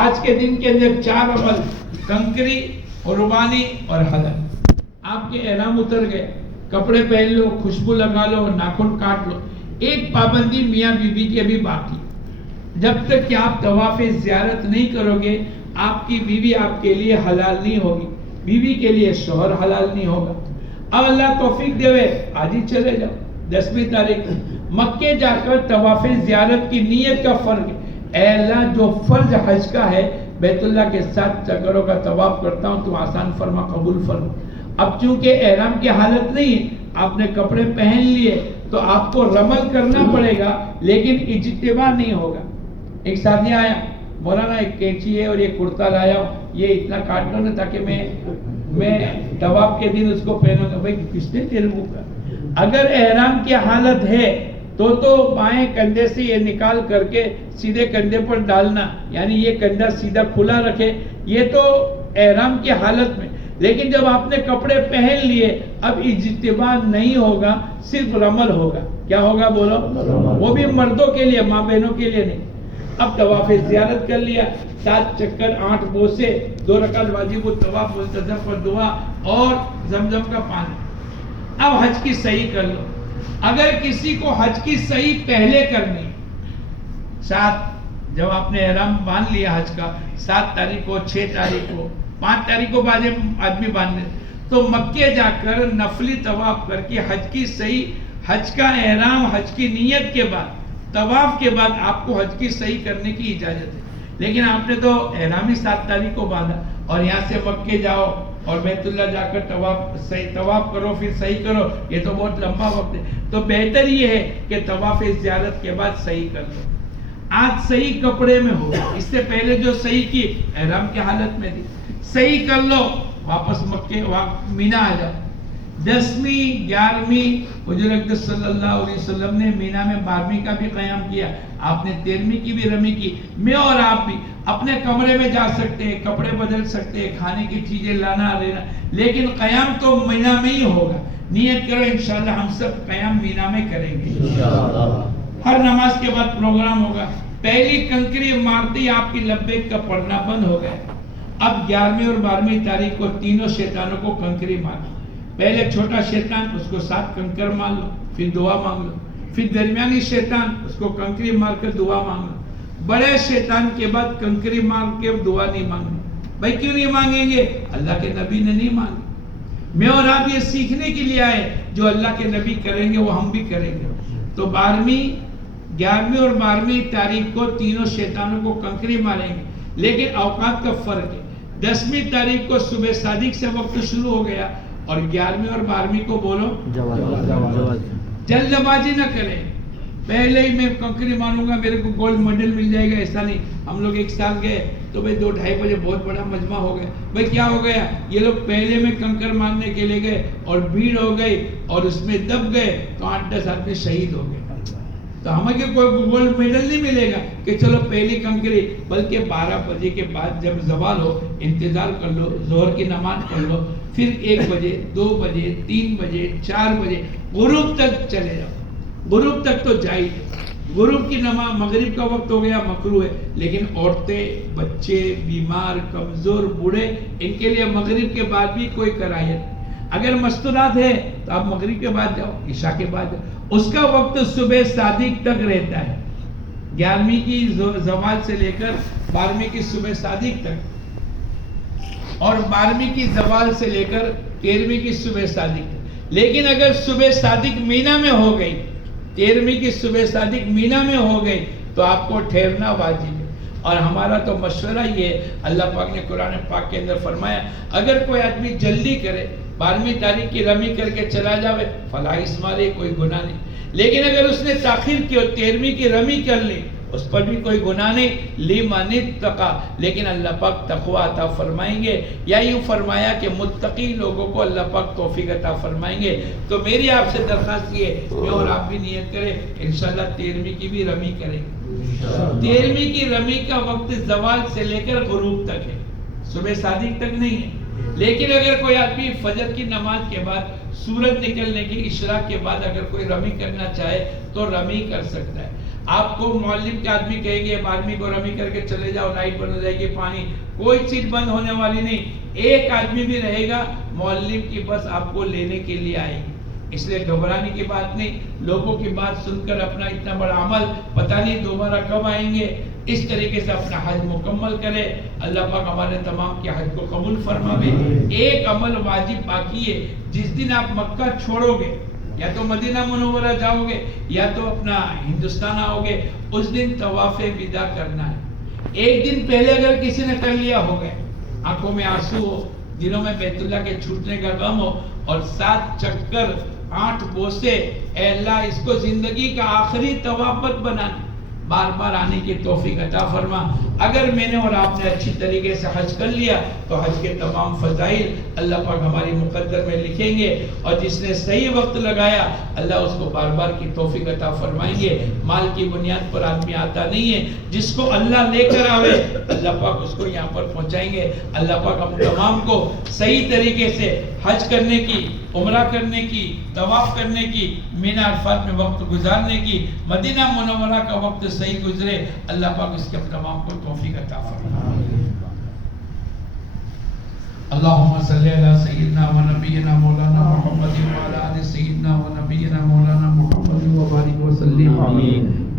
آج کے دن کے اندر 4 عمل، کنکری، قربانی اور حلق. آپ کے احرام اتر گئے، کپڑے پہن لو، خوشبو لگا لو، ناخن کاٹ لو. ایک پابندی میاں بیوی کی ابھی باقی. جب تک کہ آپ طواف زیارت نہیں کرو گے، آپ کی بیوی آپ کے لیے حلال نہیں ہوگی، بیوی کے لیے شوہر حلال نہیں ہوگا. اب اللہ توفیق دے، آج ہی چلے جاؤ 10ویں تاریخ مکے جا کر طواف زیارت کی نیت کا فرق ہے. اے اللہ جو فرض حج کا ہے بیت اللہ کے 7 چکروں کا طواف کرتا ہوں، تو آسان فرما، قبول فرما. اب چونکہ احرام کی حالت نہیں ہے، آپ نے کپڑے پہن لیے، تو آپ کو رمل کرنا پڑے گا، لیکن اجتماع نہیں ہوگا. ایک ساتھی آیا، مولانا ایک کینچی ہے اور یہ کرتا لایا ہوں، یہ اتنا کاٹ لو نا تاکہ میں طواف کے دن اس کو پہنوں گا. بھائی کس نے تیرے کو کہا؟ اگر احرام کی حالت ہے تو بائیں کندھے سے یہ نکال کر کے سیدھے کندھے پر ڈالنا، یعنی یہ کندھا سیدھا کھلا رکھے، یہ تو احرام کی حالت میں. لیکن جب آپ نے کپڑے پہن لیے، اب اجتماع نہیں ہوگا، صرف رمل ہوگا. کیا ہوگا بولو؟ وہ بھی مردوں کے لیے، ماں بہنوں کے لیے نہیں. اب طواف زیارت کر لیا، 7 چکر، 8 بوسے، 2 رکعت واجب الطواف ملتزم پر دعا اور زمزم کا پانی. اب حج کی صحیح کر لو. اگر کسی کو حج کی صحیح پہلے کرنی، 7 جب آپ نے احرام باندھ لیا حج کا، 7 تاریخ کو، 6 تاریخ کو، 5 تاریخ کو بعد آدمی باندھنے، تو مکے جا کر نفلی طواف کر کے حج کی صحیح، حج کا احرام، حج کی نیت کے بعد، طواف کے بعد آپ کو حج کی صحیح کرنے کی اجازت ہے. لیکن آپ نے تو احرام ہی 7 تاریخ کو باندھا، اور یہاں سے مکے جاؤ اور بیت اللہ جا کر طواف کرو، پھر صحیح کرو، یہ تو بہت لمبا وقت ہے. تو بہتر یہ ہے کہ طواف زیارت کے بعد صحیح کر لو. آج صحیح کپڑے میں ہو، اس سے پہلے جو صحیح کی احرام کی حالت میں تھی، صحیح کر لو، واپس مکے مینا آ جاؤ. 10ویں 11ویں حضور اقدس صلی اللہ علیہ وسلم نے مینا میں 12ویں کا بھی قیام کیا. آپ نے 13ویں کی بھی رمی کی. میں اور آپ بھی اپنے کمرے میں جا سکتے ہیں، کپڑے بدل سکتے ہیں، کھانے کی چیزیں لانا لینا، لیکن قیام تو مینا میں ہی ہوگا. نیت کرو انشاءاللہ ہم سب قیام مینا میں کریں گے. ہر نماز کے بعد پروگرام ہوگا. پہلی کنکری مارتی آپ کی لبیک کا پڑھنا بند ہو گیا. اب 11ویں اور 12ویں تاریخ کو تینوں شیطانوں کو کنکری مار. پہلے چھوٹا شیطان، اس کو 7 کنکر مار لو، پھر دعا مانگ لو. پھر درمیانی شیطان، اس کو کنکری مار کر دعا مانگ لو. بڑے شیطان کے بعد کنکری مار کے دعا نہیں مانگنی. بھائی کیوں نہیں مانگیں گے؟ اللہ کے نبی نے نہیں مانگی. میں اور آپ یہ سیکھنے کے لیے آئے، جو اللہ کے نبی کریں گے وہ ہم بھی کریں گے. تو 11ویں اور 12ویں تاریخ کو تینوں شیطانوں کو کنکری ماریں گے، لیکن اوقات کا فرق ہے. 10ویں تاریخ کو صبح صادق سے وقت شروع ہو گیا، اور 11ویں اور 12ویں کو بولو جلد بازی نہ کریں. پہلے ہی میں کنکری ماروں گا میرے کو گولڈ میڈل مل جائے گا، ایسا نہیں. ہم لوگ ایک سال گئے تو بھائی 2-2:30 بجے بہت بڑا مجمع ہو گیا. بھائی کیا ہو گیا؟ یہ لوگ پہلے میں کنکر مارنے کے لیے گئے اور بھیڑ ہو گئی اور اس میں دب گئے تو 8-10 آدمی شہید ہو گئے. تو ہمیں کہ کوئی گولڈ میڈل نہیں ملے گا کہ چلو پہلی کنکری، بلکہ 12 بجے کے بعد جب زوال ہو انتظار کر لو، ظہر کی نماز پڑھ لو، پھر 1 بجے 2 بجے 3 بجے 4 بجے غروب تک چلے جاؤ. غروب تک تو جائے. غروب کی نماز مغرب کا وقت ہو گیا مکروہ ہے، لیکن عورتیں، بچے، بیمار، کمزور، بوڑھے، ان کے لیے مغرب کے بعد بھی کوئی کراہیت. اگر مستورات ہے تو آپ مغرب کے بعد جاؤ، عشاء کے بعد جاؤ، اس کا وقت صبح صادق تک رہتا ہے، 11ویں کی زوال سے لے کر 12ویں کی صبح صادق تک، اور 12ویں کی زوال سے لے کر 13ویں کی صبح صادق تک۔ لیکن اگر صبح صادق مینا میں ہو گئی، 13ویں کی صبح صادق مینا میں ہو گئی تو آپ کو ٹھہرنا واجب ہے۔ اور ہمارا تو مشورہ یہ ہے، اللہ پاک نے قرآن پاک کے اندر فرمایا اگر کوئی آدمی جلدی کرے 12ویں تاریخ کی رمی کر کے چلا جاوے فلا اسم علیہ، کوئی گناہ نہیں، لیکن اگر اس نے تاخیر کی اور 13ویں کی رمی کر لی اس پر بھی کوئی گناہ نہیں، لمن اتقی، لیکن اللہ پاک تقوی عطا فرمائیں گے، یا یوں فرمایا کہ متقی لوگوں کو اللہ پاک توفیق عطا فرمائیں گے۔ تو میری آپ سے درخواست یہ ہے کہ اور آپ بھی نیت کریں انشاءاللہ 13ویں کی بھی رمی کریں گے۔ 13ویں کی رمی کا وقت زوال سے لے کر غروب تک ہے، صبح صادق تک نہیں ہے، لیکن اگر کوئی آدمی فجر کی نماز کے بعد سورج نکلنے کی اشراق کے بعد اگر کوئی رمی کرنا چاہے تو رمی کر سکتا ہے۔ آپ کو معلم کے آدمی کہیں گے 12ویں کو رمی کر کے چلے جاؤ، لائٹ بند ہو جائے گی، پانی، کوئی چیز بند ہونے والی نہیں، ایک آدمی بھی رہے گا، معلم کی بس آپ کو لینے کے لیے آئے گی، اس لیے گھبرانے کی بات نہیں، لوگوں کی بات سن کر اپنا اتنا بڑا عمل پتہ نہیں دوبارہ کب آئیں گے، اس طریقے سے اپنا حج مکمل کرے، اللہ پاک ہمارے تمام کے حج کو قبول فرماوے۔ ایک عمل واجب باقی ہے، جس دن آپ مکہ چھوڑو گے یا تو مدینہ منورہ جاؤ گے یا تو اپنا ہندوستان آؤ گے، اس دن طواف وداع کرنا ہے۔ ایک دن پہلے اگر کسی نے کر لیا ہو گئے، آنکھوں میں آنسو ہو، دلوں میں بیت اللہ کے چھوٹنے کا غم ہو، اور 7 چکر 8 بوسے، اے اللہ اس کو زندگی کا آخری طواف مت بنانا، بار بار آنے کی توفیق عطا فرما۔ اگر میں نے اور آپ نے اچھی طریقے سے حج کر لیا تو حج کے تمام فضائل اللہ پاک ہماری مقدر میں لکھیں گے، اور جس نے صحیح وقت لگایا اللہ اس کو بار بار کی توفیق عطا فرمائیں گے۔ مال کی بنیاد پر آدمی آتا نہیں ہے، جس کو اللہ لے کر آوے اللہ پاک اس کو یہاں پر پہنچائیں گے۔ اللہ پاک ہم تمام کو صحیح طریقے سے حج کرنے کی، عمرہ کرنے کی، طواف کرنے کی، مینا عرفات میں وقت گزارنے کی، مدینہ منورہ کا وقت صحیح گزرے، اللہ پاک اس کے تمام کو توفیق عطا فرمائے۔ اللہم صلی علی سیدنا و نبینا مولانا محمد و علی آل سیدنا و نبینا مولانا محمد و بارک وسلم۔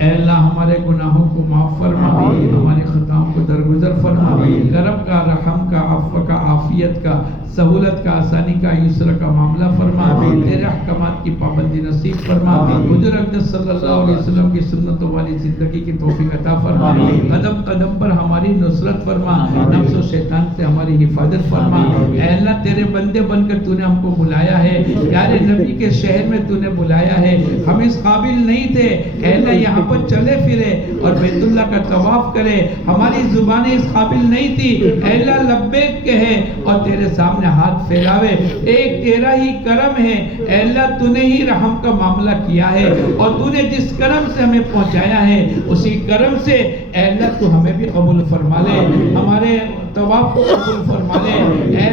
اے اللہ ہمارے گناہوں کو معاف فرما، ہمارے خطاؤں کو درگزر فرما، کرم کا، رحم کا، عفو کا، عافیت کا، سہولت کا، آسانی کا، یسر کا معاملہ فرما، تیرے احکامات کی پابندی نصیب فرما، حضور اقدس صلی اللہ علیہ وسلم کی سنتوں والی زندگی کی توفیق عطا فرما، قدم قدم پر ہماری نصرت فرما، نفس و شیطان سے ہماری حفاظت فرما۔ اے اللہ تیرے بندے بن کر تو نے ہم کو بلایا ہے، پیارے نبی کے شہر میں تو نے بلایا ہے، ہم اس قابل نہیں تھے، اے اللہ یہاں پر چلے پھرے اور بیت اللہ کا طواف کرے، ہماری زبانیں اس قابل نہیں تھی، اے اللہ لبیک کہے اور تیرے سامنے ہاتھ پھیلاوے، ایک تیرا ہی کرم ہے، اے اللہ تو نے ہی رحم کا معاملہ کیا ہے، اور تو نے جس کرم سے ہمیں پہنچایا ہے اسی کرم سے اے اللہ تو ہمیں بھی قبول فرما لے، ہمارے طواف کو قبول فرما لے۔ اے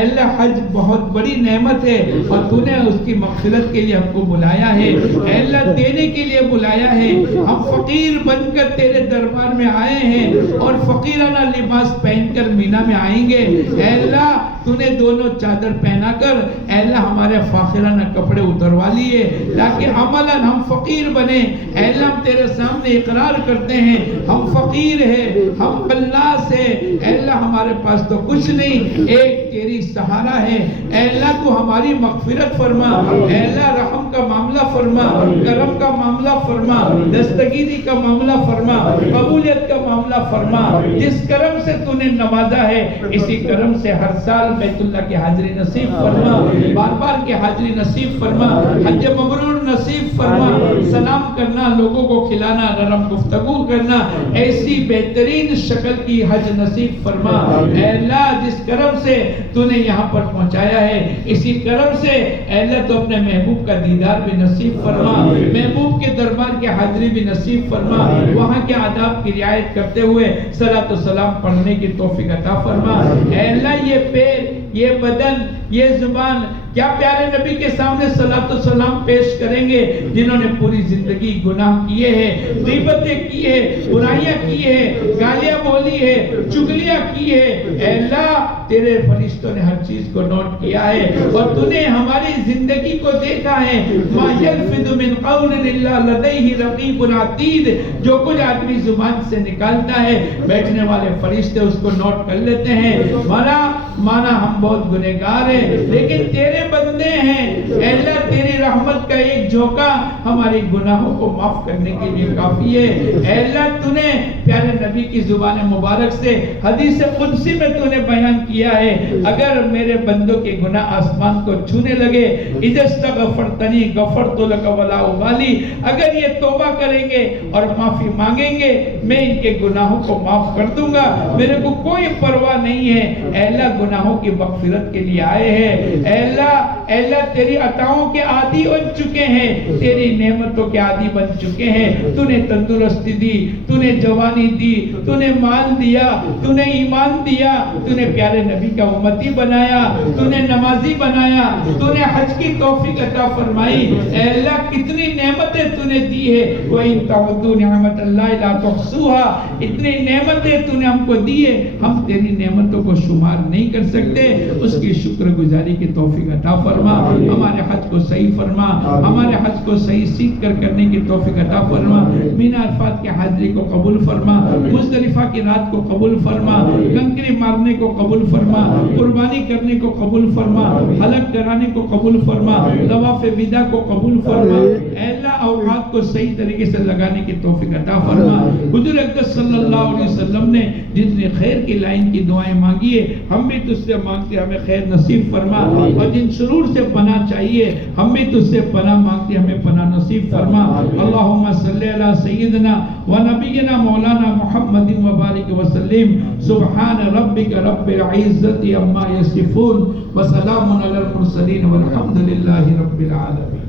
اللہ حج بہت بڑی نعمت ہے اور تو نے اس کی مغفرت کے لیے ہم کو بلایا ہے، اے اللہ دینے کے لیے بلایا ہے، ہم فقیر بن کر تیرے دربار میں آئے ہیں اور فقیرانہ لباس پہن کر مینا میں آئیں گے، اے اللہ تو نے دونوں چادر پہنا کر اے اللہ ہمارے فاخرانہ کپڑے اتروا لیے تاکہ عملاً ہم فقیر بنے، اے اللہ ہم تیرے سامنے اقرار کرتے ہیں ہم فقیر ہیں، ہم قلاس ہیں، اے اللہ ہمارے پاس تو کچھ نہیں، ایک تیری سہارا ہے، اے اللہ تو ہماری مغفرت فرما، اے اللہ رحم کا معاملہ فرما، کرم کا معاملہ فرما، دستگیری کا معاملہ فرما، قبولیت کا معاملہ فرما، جس کرم سے تو نے نوازا ہے اسی کرم سے ہر سال بیت اللہ کی حاضری نصیب فرما، بار بار کی حاضری نصیب فرما، حج مبرور نصیب فرما، سلام کرنا، لوگوں کو کھلانا، نرم گفتگو کرنا، ایسی بہترین شکل کی حج نصیب فرما، اے اللہ جس کرم سے تو نے یہاں پر پہنچایا ہے اسی کرم سے اے اللہ تو اپنے محبوب کا دیدار بھی نصیب فرما، محبوب کے دربار کی حاضری بھی نصیب فرما، وہاں کے آداب کی رعایت کرتے ہوئے صلاۃ و سلام پڑھنے کی توفیق عطا فرما، اے اللہ یہ پیر، یہ بدن، یہ زبان کیا پیارے نبی کے سامنے صلاۃ و سلام پیش کریں گے جنہوں نے پوری زندگی گناہ کیے ہیں، غیبتیں کی ہے، برائیاں کی ہے، گالیاں بولی ہے، چگلیاں کی ہے؟ اے اللہ تیرے فرشتوں نے ہر چیز کو نوٹ کیا ہے اور تو نے ہماری زندگی کو دیکھا ہے۔ ما یلفظ من قول الا لدیہ رقیب عتید، جو کچھ آدمی زبان سے نکالتا ہے بیٹھنے والے فرشتے اس کو نوٹ کر لیتے ہیں۔ مانا ہم بہت گنہگار ہیں لیکن تیرے بندے ہیں۔ اے اللہ تیری رحمت کا ایک جھونکا ہمارے گناہوں کو معاف کرنے کے لیے کافی ہے۔ اے اللہ تو نے پیارے نبی کی زبان مبارک سے حدیث قدسی میں تو نے بیان کیا ہے، اگر میرے بندوں کے گناہ آسمان کو چھونے لگے، اذا استغفرتنی غفرت لک ولا ابالی، اگر یہ توبہ کریں گے اور معافی مانگیں گے میں ان کے گناہوں کو معاف کر دوں گا، میرے کو کوئی پرواہ نہیں ہے۔ اے اللہ گناہوں کی مغفرت کے لیے آئے ہیں۔ اے اللہ تیری عطاؤں کے عادی بن چکے ہیں، تیری نعمتوں کے عادی بن چکے ہیں۔ تو نے تندرستی دی، تو نے جوانی دی، تو نے مال دیا، تو نے ایمان دیا، تو نے پیارے نبی کا امتی بنایا، تو نے نمازی بنایا، تو نے حج کی توفیق عطا فرمائی۔ اے اللہ کتنی نعمتیں تو نے دی ہے، وَإِن تَعُدُّوا نِعْمَتَ اللَّهِ لَا تُحْصُوهَا، اتنی نعمتیں تو نے ہم کو دی ہے، ہم تیری نعمتوں کو شمار نہیں کر سکتے۔ اس کی شکر گزاری کی توفیق عطا فرما، ہمارے حج کو صحیح فرما، ہمارے حج کو صحیح سیکھ کر کرنے کی توفیق عطا فرما، مینا عرفات کے حاضری کو قبول فرما، مزدلفہ کی رات کو قبول فرما، کنکری مارنے کو قبول فرما، قربانی کرنے کو قبول فرما، حلق کرانے کو قبول فرما، طواف وداع کو قبول فرما۔ اے اللہ اوقات کو صحیح طریقے سے لگانے کی توفیق عطا فرما۔ حضور اقدس صلی اللہ علیہ وسلم نے جتنے خیر کی لائن کی دعائیں مانگی ہے ہم بھی تجھ سے مانگتے ہمیں خیر نصیب فرما، اور جن شرور سے پناہ چاہیے ہم بھی تجھ سے پناہ مانگتے ہمیں پناہ نصیب فرما۔ اللہم صلی علی سیدنا و نبینا مولانا محمد و بارک وسلم۔ سبحان ربک رب العزت عما یصفون وسلام علی المرسلین والحمد للہ رب العالمین۔